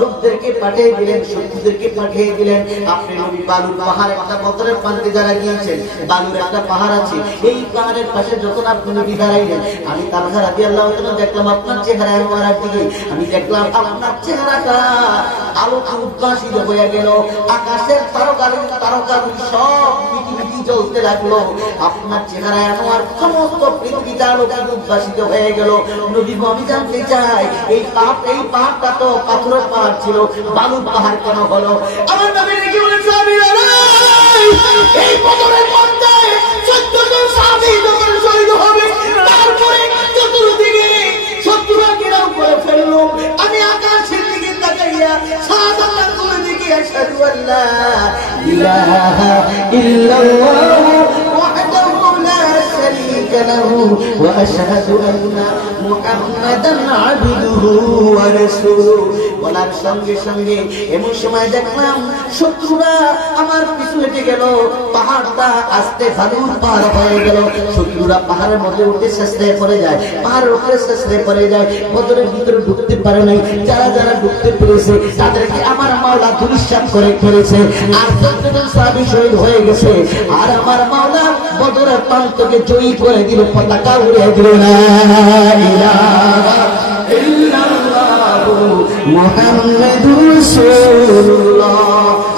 লোকদেরকে পাঠিয়ে দিলেন, শত্রুদেরকে পাঠিয়ে দিলেন। আপনি নবী বালুর পাহাড়, একটা বদরের প্রান্তে যারা গিয়েছেন, বালুর একটা পাহাড় আছে, এই পাহাড়ের পাশে যখন আপনি নবী দাঁড়াইলেন, আমি তালহা রাদিয়াল্লাহু তাআলা দেখলাম আপনার চেহারা আমার দিকে, আমি দেখলাম আপনার চেহারাটা আলোকে উদ্ভাসিত হয়ে গেল, আকাশের তারকাগুলি সব পৃথিবীতে জ্বলতে লাগলো, আপনার চেহারা আমার সমস্ত পৃথিবীতে আলোকে উদ্ভাসিত হয়ে গেল। নবী আমি জানতে চাই এই পাহাড়টা তো পাথরের পাহাড় ছিল, বালুর পাহাড় কেন হলো? আমার নবী কি বলেছে, এই বদরের মধ্যে 14 জন সাহাবী যখন শহীদ হবে, তারপরে চতুর্দিকে শত্রুরা ঘেরাও করে ফেললো, আমি আকাশের দিকে তাকাইয়া শাহাদাত তুলে দিকে আশহাদু আল্লা ইলাহা ইল্লাল্লাহ ওয়াহদাহু লা শারীকা লাহু ওয়া আশহাদু আন্না মুহাম্মাদান আবদুহু ওয়া রাসূলুহু। বলার সঙ্গে সঙ্গে এমন সময় দেখলাম শত্রুরা আমার পিছু হেঁটে গেল, পাহাড়টা আস্তে বালুর পাহাড় হয়ে গেল, শত্রুরা পাহাড়ের মধ্যে উঠে শেষে পড়ে যায়, পাহাড়ের উপরে শেষে পড়ে যায়, বদরের ভিতরে ঢুকতে পারে নাই। যারা যারা ঢুকতে পেরেছে তাদেরকে আমার মাওলা ধূলিসাৎ করে ফেলেছে, আর 14 জন সাহাবী শহীদ হয়ে গেছে, আর আমার মাওলা বদরের প্রান্তকে জয়ী করে দিল, পতাকা উড়িয়ে দিল, লা ইলাহা ইল্লাল্লাহু মুহাম্মাদুর রাসূলুল্লাহ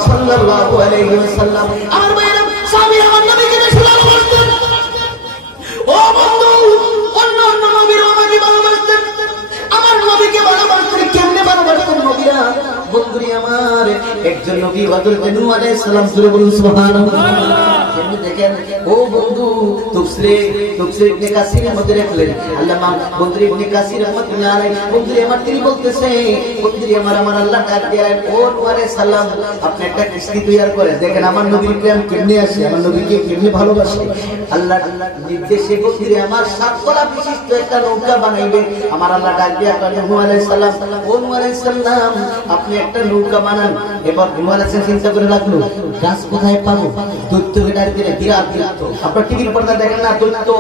সাল্লাল্লাহু আলাইহি ওয়াসাল্লাম। আমার ভাইরা সাহাবী আমার নবীকে বেশি ভালোবাসতেন। ও বন্ধু, অন্য নবীর আমাকে ভালোবাসতেন, আমার নবীকে ভালোবাসতেন। কেমনে ভালোবাসতেন নবীরা? বন্ধুরি আমার, একজন নবী হযরত নূহ আলাইহিস সালাম, জোরে বলুন সুবহানাল্লাহ। কেমনে দেখেন ও বন্ধু, তাফসীর ইবনে কাসিরের মধ্যে লিখলেন আল্লামা বন্ধুরি ইবনে কাসির রাহমাতুল্লাহ আলাইহি, বন্ধুরি আমার তিনি বলতেছে, বন্ধুরি আমার আল্লাহ ডাক দিলেন, ও নূহ আলাইহিস সালাম আপনি একটা কিস্তি তৈরি করে দেখেন আমার নবীর প্রেম কেমনে আসে, আমার নবীকে কেমনে ভালোবাসে। আল্লাহ নির্দেশে বন্ধুরি আমার 7 তলা বিশিষ্ট একটা নৌকা বানাইবে। আমার আল্লাহ ডাক দিয়ে নূহ আলাইহিস সালাম, ও নূহ আলাইহিস সালাম আপনি একটা নৌকা বানান। এবার নূহ আলাইহিস সালাম চিন্তা করে রাখলো, গাছ কোথায় পাবো? দৈত্যকে ডাক দিলে বিরাট দৈত্য, আপনারা টিভির পর্দা দেখেন না, দৈত্য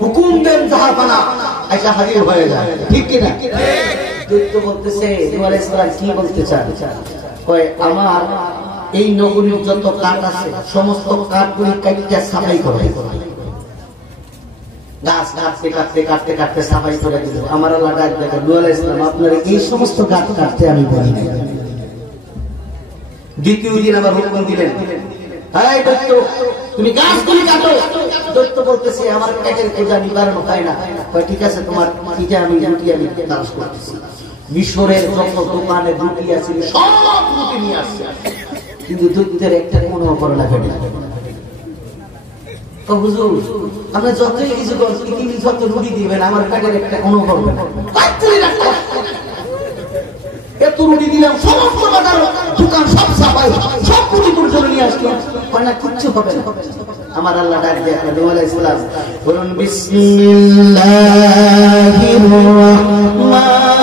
হুকুম দেন জাহাপানা আইসা হাজির হয়ে যায়, ঠিক কি না? দৈত্য বলতেছে নূহ আলাইহিস সালাম কি বলতে চান? কয় আমার এই নগরীর যত কাঠ আছে সমস্ত কাঠগুলি কাটিয়া সাফাই করে, গাছ কাটতে কাটতে কাটতে কাটতে সাফাই করে দিল। আমার আল্লাহ ডাক দেখে, নূহ আলাইহিস সালাম আপনার এই সমস্ত গাছ কাটতে আমি বলি না। দ্বিতীয় দিন আবার হুকুম দিলেন, এই দৈত্য তুমি গাছগুলি কাটো। দৈত্য বলতেছে আমার পেটের পূজা নিবারণ হয় না। ঠিক আছে তোমার পিঠে আমি নাশ করতেছি। মিশরের যত দোকানে রুটি আছে সব রুটি নিয়ে আসছে, কিন্তু দৈত্যের একটা কোনো অপর লাগে না। তো হুজুর আপনি যতই কিছু করছেন, তিনি যত রুটি দিবেন আমার পেটের একটা কোনো হবে না। এত রুটি দিলাম, সমস্ত বাজার দোকান সব সাফাই, সব রুটি পর্যন্ত নিয়ে আসলাম, হয় না কিচ্ছু হবে না। আমার আল্লাহ ডাক দিয়ে নূহ আলাইহিস সালাম বলুন, বিসমিল্লাহির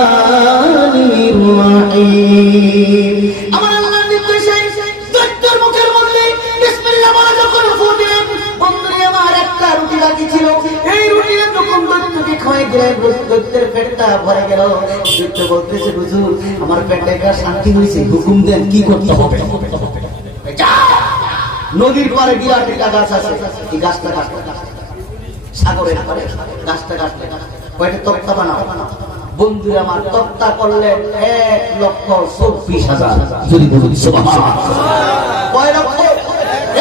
রাহমানির রাহিম। আমার আল্লাহর নির্দেশে দৈত্যের মুখের মধ্যে বিসমিল্লাহ বলে যখন ফুটলেন, বন্ধুরে আমার একটা রুটি বাকি ছিল, এই রুটিটা যখন দৈত্যকে খাওয়াই দিলেন, দৈত্যের পেটটা ভরে গেল। দৈত্য বলতেছে, হুজুর আমার পেটে একটা শান্তি হয়েছে, হুকুম দেন কি করতে হবে? নদীর পারে বিরাট একটা গাছ আছে, এই গাছটা কাটতে, সাগরের পারে গাছটা কাটতে, কয়টা তক্তা বানাও। বন্ধুরা আমার তক্তা করলেন 1,24,000, যদি বলুন সুবহানাল্লাহ। কয় লক্ষ?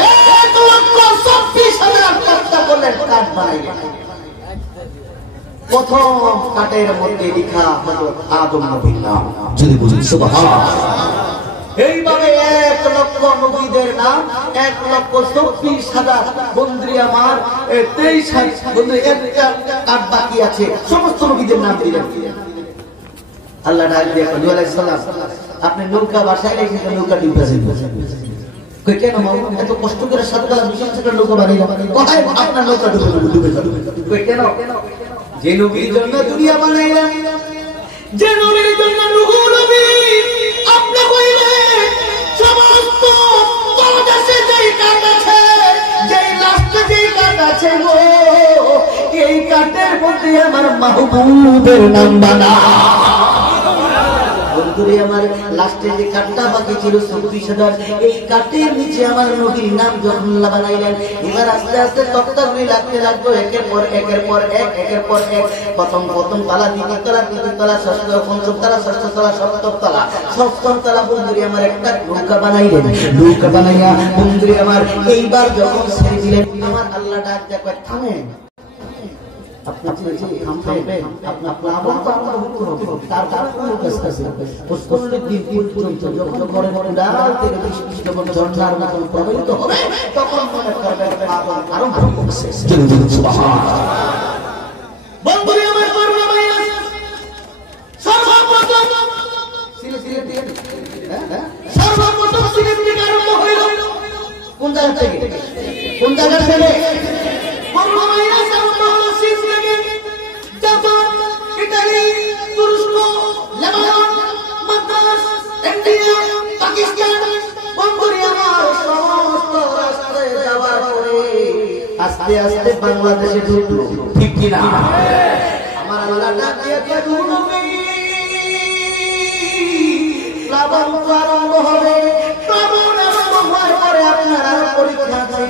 1,24,000 তক্তা করলেন, কাঠ বানাইলেন। প্রথম কাঠের মধ্যে লেখা হযরত আদম নবীর নাম, যদি বলুন সুবহানাল্লাহ। এইভাবে 1 লক্ষ নবীদের নাম, 1,24,000 বন্ধুরি আমার 23 বন্ধু কাঠ বাকি আছে, সমস্ত নবীদের নাম দিলেন। আল্লাহ ডাক দিয়ে নূহ আলাইহিস সালাম আপনি নৌকা বাসায় রেখে নৌকা ডুবে যাবে। কই কেন মামু এত কষ্ট করে 7 তলা বিশিষ্ট একটা নৌকা বানাইলাম, কোথায় আপনার নৌকা ডুবে যাবে? কই কেন? যে নবীর জন্য দুনিয়া বানাইলাম, যে নবীর জন্য নূহ নবী আপনি কইলে সমস্ত পরদেশে যেই কাঠ আছে, যেই লাস্টে যেই কাঠ আছে গো, এই কাঠের মধ্যে আমার মাহবুবের নাম বানা। বন্ধুরে আমার লাস্টে যে কাঠটা বাকি ছিল 34,000 এই কাঠের নিচে আমার নবীর নাম যখন বানাইলেন এবার আস্তে আস্তে তক্তাগুলি লাগতে লাগলো একের পর এক প্রথম তালা দ্বিতীয় তলা ষষ্ঠ পঞ্চম তলা ষষ্ঠ তলা সপ্তম তলা বন্ধুরে আমার একটা নৌকা বানাইলেন নৌকা বানাইয়া বন্ধুরে আমার এইবার যখন ছেড়ে দিলেন আমার আল্লাহ ডাক দেখো থামেন আপনার যে থামবেন আপনার প্লাবন তো আমরা করতে হবে তার কোনো কাজ আছে প্রত্যেক দিন পর্যন্ত যখন ঘরে ডাল থেকে বৃষ্টি যখন ঝর্ণার মতো প্রবাহিত হবে তখন মনে করবেন প্লাবন আরম্ভ হচ্ছে সুবহানাল্লাহ বন্ধুরে আমার করবে ভাই সর্বপ্রথম সিলে দিয়ে সর্বপ্রথম সিলে থেকে আরম্ভ হইল কোন জায়গা থেকে বর্মাইয়া আরম্ভ হলো সিল থেকে জাপান ইতালি তুরস্ক লেবানন মাদ্রাস ইন্ডিয়া পাকিস্তান বন্ধুরে আমার সমস্ত রাস্তায় যাওয়ার পরে আস্তে আস্তে বাংলাদেশে ঢুকলো ঠিক কি না আমার আল্লাহ ডাক দিয়ে নবী প্লাবন আরম্ভ হবে প্লাবন আরম্ভ হওয়ার পরে আপনার আর পরীক্ষা আছে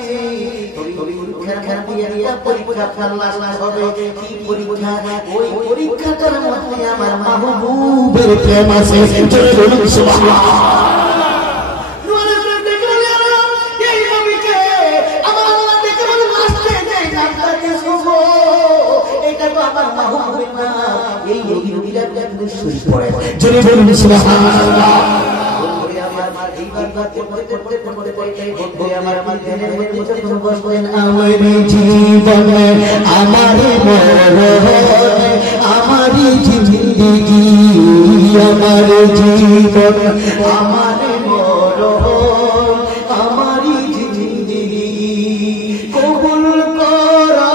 পরীক্ষা আপনার লাশ হবে কি পরীক্ষা ওই পরীক্ষাটার মধ্যে আমার মাহবুবের প্রেম আছে সুবহানাল্লাহ এটা তো আমার মাহবুবের নাম এই নবীর একদম শুরু পড়ে জোরে বলুন সুবহানাল্লাহ আমার জীবন আমার আমারি জিন্দেগি আমার জীবন আমার আমারি জিন্দেগি কবুল করা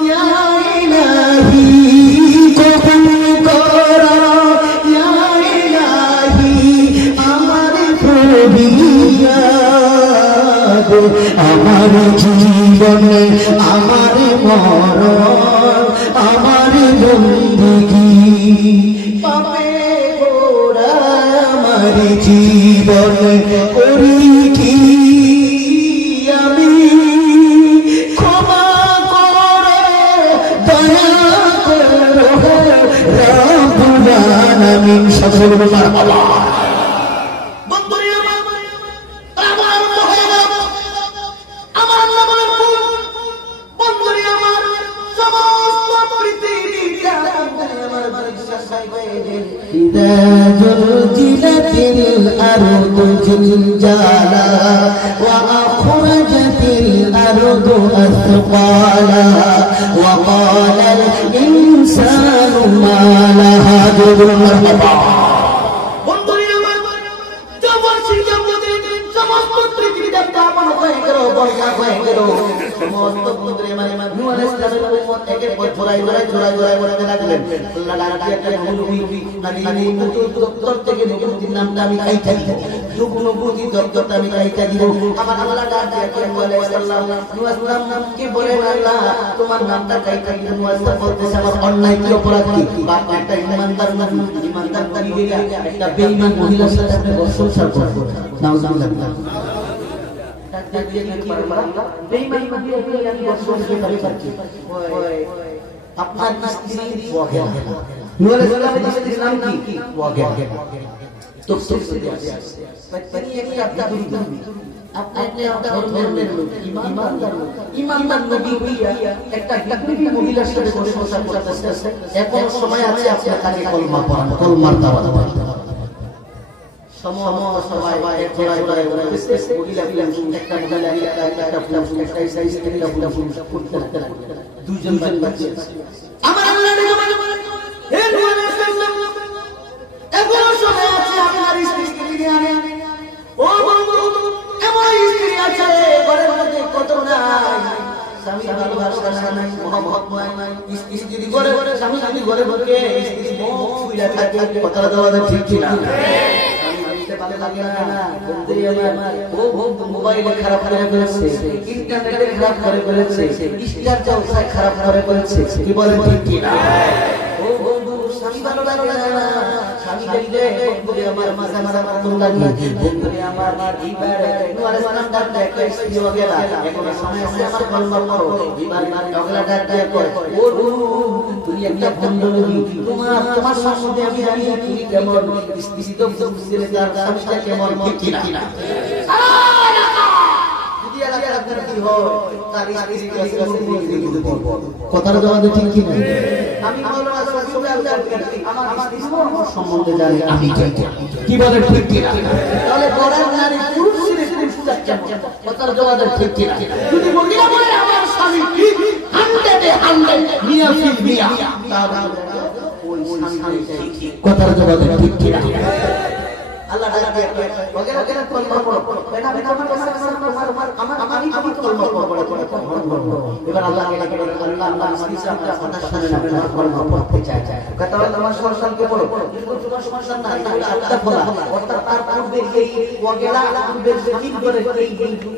ইয়া ইলাহি কবুল করা ইয়া ইলাহি আমার ফরিয়াদ আমার জীবন আমার মরণ আমার জিন্দেগি পাপে গোরা আমার জীবন করি কি আমি ক্ষমা করে দয়া করো রব্বুল আলামিন সকল মারহাবা إذا زلزلت الأرض زلزالها وأخرجت الأرض أثقالها وقال الإنسان ما لها مرحبا তোমার নামটা অন্যায় কি অপরাধ কি একটা ইমানদার একটা বেঈমান মহিলার সাথে আপনি সংসার করবেন নাউজুবিল্লাহ আপনার স্ত্রী মহিলার সাথে সংসার করতেছে এখন সময় আছে আপনার তাকে কলমা পড়ান কলমার দাওয়াত ভালো লাগে না বন্ধুরে আমার ও মোবাইলে খারাপ করে ফেলেছে ইন্টারনেটে খারাপ করে ফেলেছে স্টার জলসায় খারাপ করে ফেলেছে কি বলেন ঠিক কি না ও বন্ধু স্বামী ভালো লাগে না স্বামী দেখলে বন্ধুরে আমার মাঝে মাঝে মতন লাগে বন্ধুরে আমার এবারে নোয়ারে স্ট্যান্ডার্ড দেখে স্ত্রী ওগেলা এখন সময় আছে আমার কলমা করো এবারে ওগেলাটা দেখো ও তুমি একটা বন্ধু তোমার সম্বন্ধে আমি জানি তুমি কেমন স্ত্রী তো ছেলে তার স্বামীটা কেমন ঠিক কি না যদি এলাকার আপনার কি হয় তার স্ত্রী কাছে কথার জবাব ঠিক কি না আমি মাওলানা সুবহান আমার স্ত্রীর সম্বন্ধে জানি আমি কি বলেন ঠিক কি না তাহলে বড়ার নারী পুরুষ ছেলে পুরুষটা কেমন কথার জবাব ঠিক কি না যদি মহিলা বলে আমার স্বামী ঠিক 100 মিয়া ফিল মিয়া তাহলে ওই স্বামী ঠিক কথার জবাব ঠিক কি না আল্লাহ ডাক দিয়ে ওগেরা কলমা পড়ো বেটা আমার কাছে আমার আমি কলমা পড়ো এবার আল্লাহকে ডাকে আল্লাহ সিসা আমরা কথা শুনে না কলমা পড়তে চাই কথা তোমার সংসারকে পড়ো কিন্তু তোমার সংসার না আল্লাহ বলা অর্থাৎ তার পূর্বে এই ওগেরা পূর্বে জমিন করে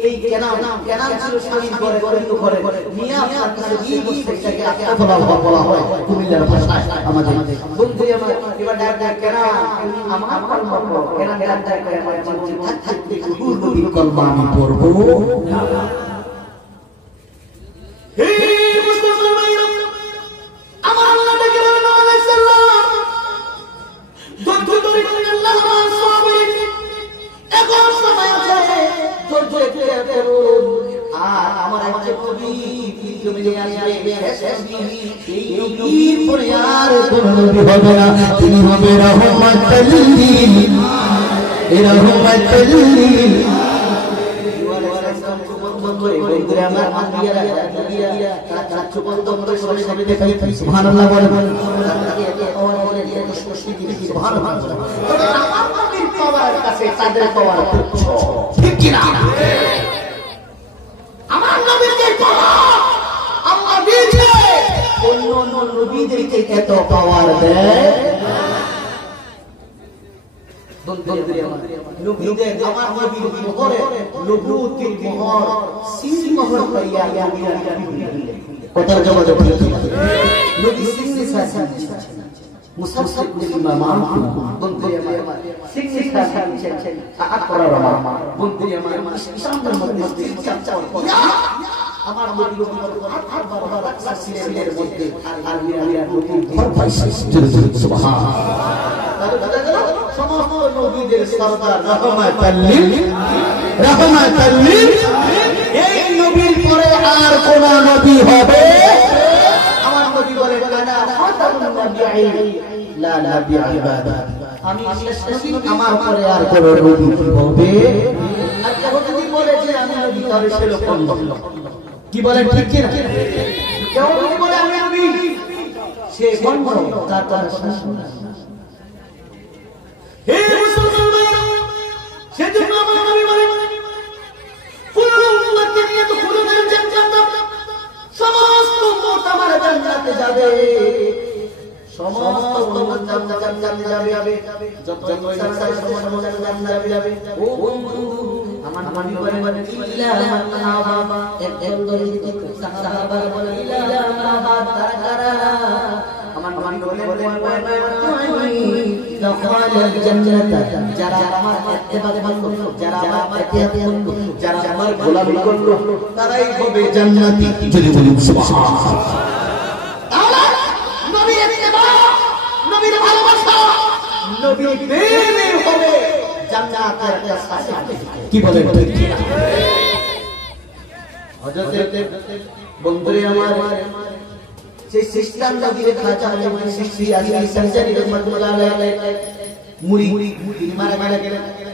এই কেনা ছিল স্বামী করে মিয়া আপনার কাছে কি বলছে এটাকে আত্মা বলা হয় কুমিল্লার ভাষায় আমাদের বন্ধু আমার এবার ডাক কেনা আমার কলমা পড়ো কেনা ডাক করে আমার জীবন থাকতে নবীর কলমা আমি পড়বো না হে মুসলমান ভাইরা আমার আল্লাহ ডেকে বলেন আলাইহিস সালাম ধৈর্য ধরে আল্লাহ সাবির এখন সময় আছে ধৈর্য ধরে করুন আর আমার একটা নবী জমিনে আসবে শেষ এই নবীর পরে আর কোনো নবী হবে না তিনি হবে রাহমাতুল লিল রাহমাতুল লিল সুবহানাল্লাহ বলেন সুবহানাল্লাহ আমার নবীর পাওয়ার কাছে তাদের পাওয়ার তুচ্ছ ঠিক কি না আমার নবীর পাওয়ার আল্লাহ দিয়েছে অন্য নবীদেরকে এত পাওয়ার দেয় নবীদের আমার নবীর উপরে নবুয়তের মোহর সিল মোহর করিয়া কথার জবাব ঠিক নবী সিংহে শাসন মুসাফির ইমাম বন্ধু আমার সিংহে শাসন আকরা রামা বন্ধু আমার ইসলামের মধ্যে চর্চা আমার নবীর বারবার সিলের মধ্যে আর মিরামিরা নবীর ঘর পাইছে সুবহানাল্লাহ সমস্ত নবীদের সরদার রাহমাতুল লিল এই নবীর পরে আর কোন নবী হবে আমার নবী বলে কানা খাতামুন নবিয়্যিন লা নবী ইবাদাত আমি শেষ নবী আমার পরে আর কোন নবী হবে আর কেউ যদি বলে যে আমি নবী তাহলে সে লোক কি বলে ঠিক কি না কেউ যদি বলে আমি নবী সে কোন তার তার হে মুসলমান ভাইরা সেজন্য আমার নবী বলেন কুল্লু উম্মতি ইয়াদখুলুনা জান্নাত সমস্ত উম্মত আমার জান্নাতে যাবে সমস্ত উম্মত জান্নাতে যাবে যত ইনসান সমস্ত জান্নাতে যাবে ও বন্ধু আমার নবী বলেন ইল্লা মান আবা একজন দরিদ্র সাহাবা বলেন ইল্লা মান আবা তারা আমার নবী বলেন দখালাল জান্নাত যারা আমার ইত্তেবা করলো যারা আমার ইতিহাদ করলো যারা আমার গোলামি করলো তারাই হবে জান্নাতি যদি বলেন সুবহানাল্লাহ তাহলে নবীর ইত্তেবা নবীর ভালোবাসা নবীর প্রেমে হবে জান্নাতের সার্টিফিকেট কি বলেন ঠিক কি না হযরত বন্ধুরে আমার সেই সিস্টেম নবীর খাজা হযরত সিস্তি আলী সরজারি রহমাতুল্লাহ আলাইহি মুড়ি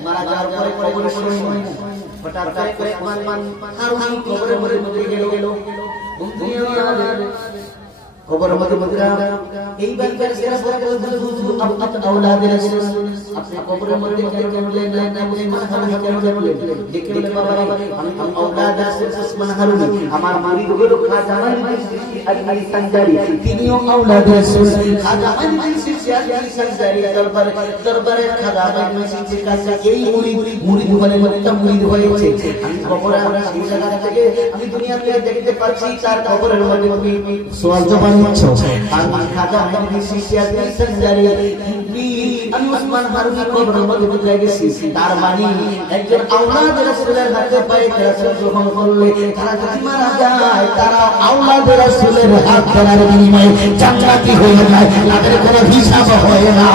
মারা যাওয়ার পরে কবরে সময় হঠাৎ করে ওসমান হারুন কবরে মরে গেল বন্ধুরে আমার কবরের মধ্যে বন্ধুরা এইবার ফেরেশতারা বলতে আওলাদের রাসূল আপনি কবরের মধ্যে কেন বললেন না উসমান হারুনি কেন বললেন দেখে বলে বাবা আমি তো আওলাদ রাসূল উসমান হারুনি আমার মুরিদ হলো খাজা মাইনুদ্দিন চিশতি আজমিরি সানজারি তিনিও আওলাদ রাসূল খাজা মাইনুদ্দিন চিশতি আজমিরি সানজারি দরবারে খাজা মাইনুদ্দিন চিশতির কাছে এই মুরিদ বলে লোকটা মুরিদ হয়েছে আমি কবরে সেই জায়গা থেকে আমি দুনিয়াতে দেখতে পাচ্ছি তার কবরের মধ্যে তুমি সওয়াল জবাব নিচ্ছো আমি খাজা মাইনুদ্দিন চিশতি আজমিরি সানজারি আমি উসমান হারুনি কবরের মধ্যে ঢুকে গেছি তার মানে একজন আওলাদ রাসূলের হাতে পায়ে রাসূল গ্রহণ করলে তারা যদি মারা যায় তারা আওলাদ রাসূলের হাত ধরার বিনিময়ে জান্নাতি হয়ে যায় তাদের কোনো হিসাব হয় না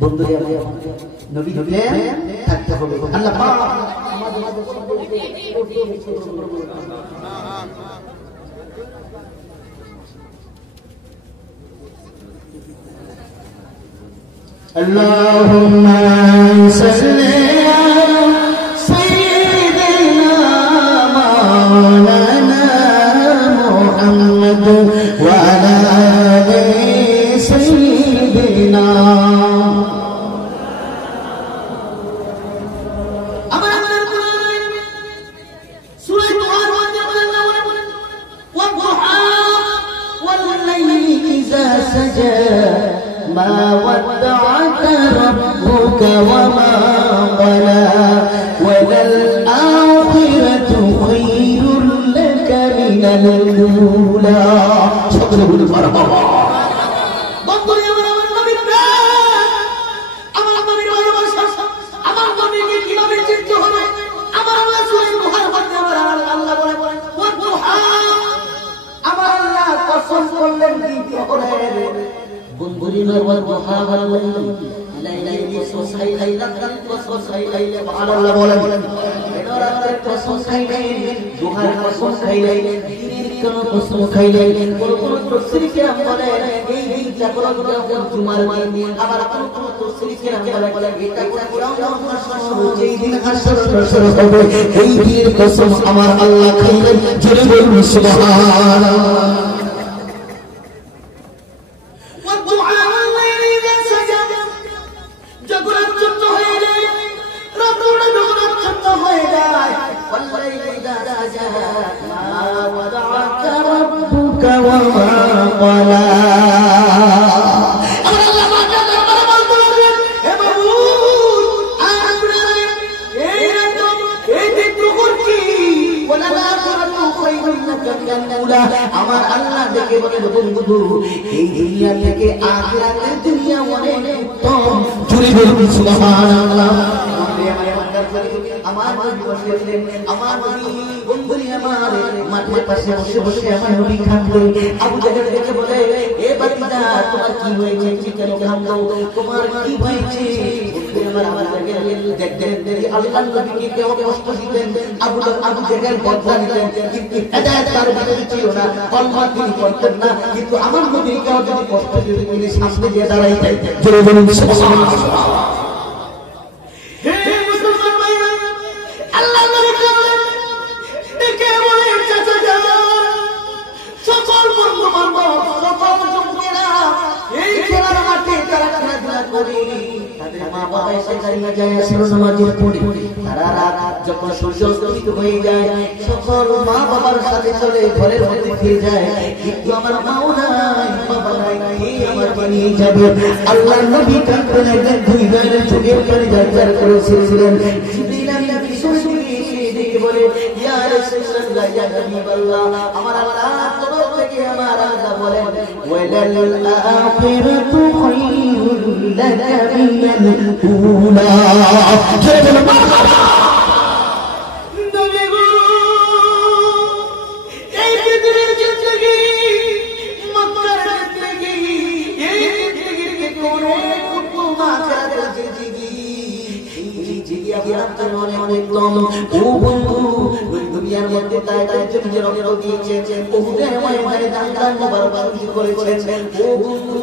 বন্ধুরা আমার নবী হলে থাকতে হবে আল্লাহ পাক আমাদের اللهم صل على سيدنا مولانا محمد وعلى آل سيدنا ما ودعك ربك وما قلى وللآخرة خير لك من الأولى شكرا لله بنظرنا والضحى والليل ليل وسوسي ليلة وسوسي ليلة على الله ولا نورات وسوسي ليل ضحى وسوسي ليل كن وسوسي ليل كل تفسير كلام بولے এই জাগরণ যখন জুমার দিন আবার কোন তফসির কেরাম বলে এটা কোরআন যেই দিন হাসর হবে এই দিনের কসম আমার আল্লাহ খাইলেন জোরে বলুন সুবহানাল্লাহ আমার আল্লাহ দেখে বলেন বন্ধু এই দুনিয়া থেকে আখিরাতের দুনিয়া অনেক উত্তম জুড়ে বলুন সুবহানাল্লাহ আমার নবী বসেছিলেন আমার নবী বন্ধুরি আমার মাঠের পাশে বসে বসে আমার নবী কাঁদলেন আবু জাহেল দেখে বলে এ বাতিজা তোমার কি হয়েছে কি কেন কাঁদো তোমার কি হয়েছে আমার জাহেল দেখতেন আল্লাহর নবীকে কেউ কষ্ট দিতেন আবু জাহেল বদলা নিতেন কিন্তু হেদায়েত তার ভিতরে ছিল না কলমা তিনি পড়তেন না কিন্তু আমার নবীকে কেউ যদি কষ্ট দিতেন তিনি সামনে দিয়ে দাঁড়াইতেন জোরে বলুন সুবহানাল্লাহ যখন সূর্য উদিত হয়ে যায় সকল মা বাবার সাথে চলে ঘরের মধ্যে ফিরে যায় কিন্তু আমার মাও নাই বাবা নাই আমার নিয়ে যাবে আল্লাহর নবী কাঁদতেন একদিন দুই গায়ের চোখের পানি ঝরঝর করেছিলেন জিবরিল আমিন দেখে বলে ইয়া রাসূলুল্লাহ ইয়া হাবিবাল্লাহ আমার আল্লাহ তোমার থেকে আমার আল্লাহ বলেন ওয়ালাল আখিরাতু খায়রুল লাকা মিনাল উলা জয় মারহাবা নবী গো এই পৃথিবীর জিন্দেগি মক্কার জিন্দেগি এই জিন্দেগির কে কোনে উত্তম আখিরাতের জিন্দেগি এই জিন্দেগি আপনার জন্য অনেক দম ও বন্ধু দুনিয়ার মধ্যে তাই নিজের রক্ত দিয়েছেন উহুদের ময়দানে দান মোবারক শুরু করেছেন ও বন্ধু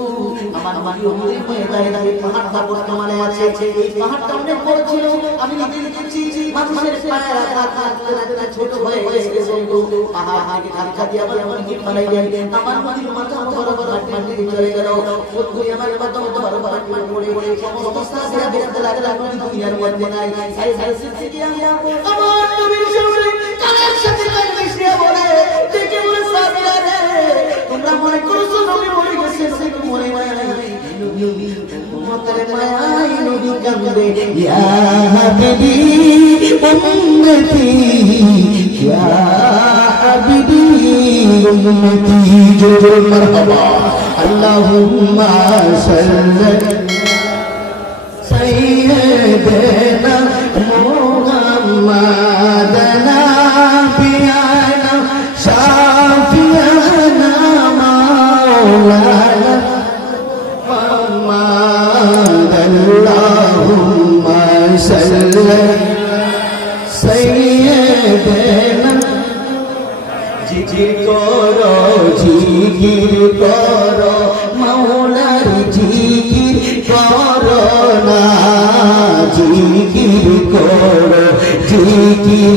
আমার মাটি উহুদের ময়দানে পাহাড়টা বর্তমানে আছে এই পাহাড়টা অনেক বড় ছিল আমি নিজে দেখেছি মানুষের পায়ের আঘাত লাগতে ছোট হয়ে গেছে বন্ধু পাহাড়কে ধাক্কা দিয়ে আবার মসজিদ বানাই দেন আমার নবীর মাথা বরাবর মাটিতে চলে গেল বন্ধু আমার মাথা বরাবর মাটিতে পড়ে সমস্ত সাহাবীরা বলতে লাগলো নবী দুনিয়ার মধ্যে নাই সাই সাই সিদ্দিক আমার নবীর সামনে কানের সাথে কান মিশিয়ে বলে দেখে বলে সাহাবীরা রে তোমরা মনে করছো নবী মরে গেছে নবী মরে নাই নবী উম্মতের মায়ায় নবী কান্দে ইয়া হাবিবি উম্মতি ইয়া হাবিবি উম্মতি জোরে মারহাবা আল্লাহুম্মা সাল্লি সাইয়্যিদানা মুহাম্মাদানা বিয়ানা শাফিয়ানা মাওলানা Allahumma salli sayyidina জিকির করো মাওলার জিকির করো না জিকির করো জিকির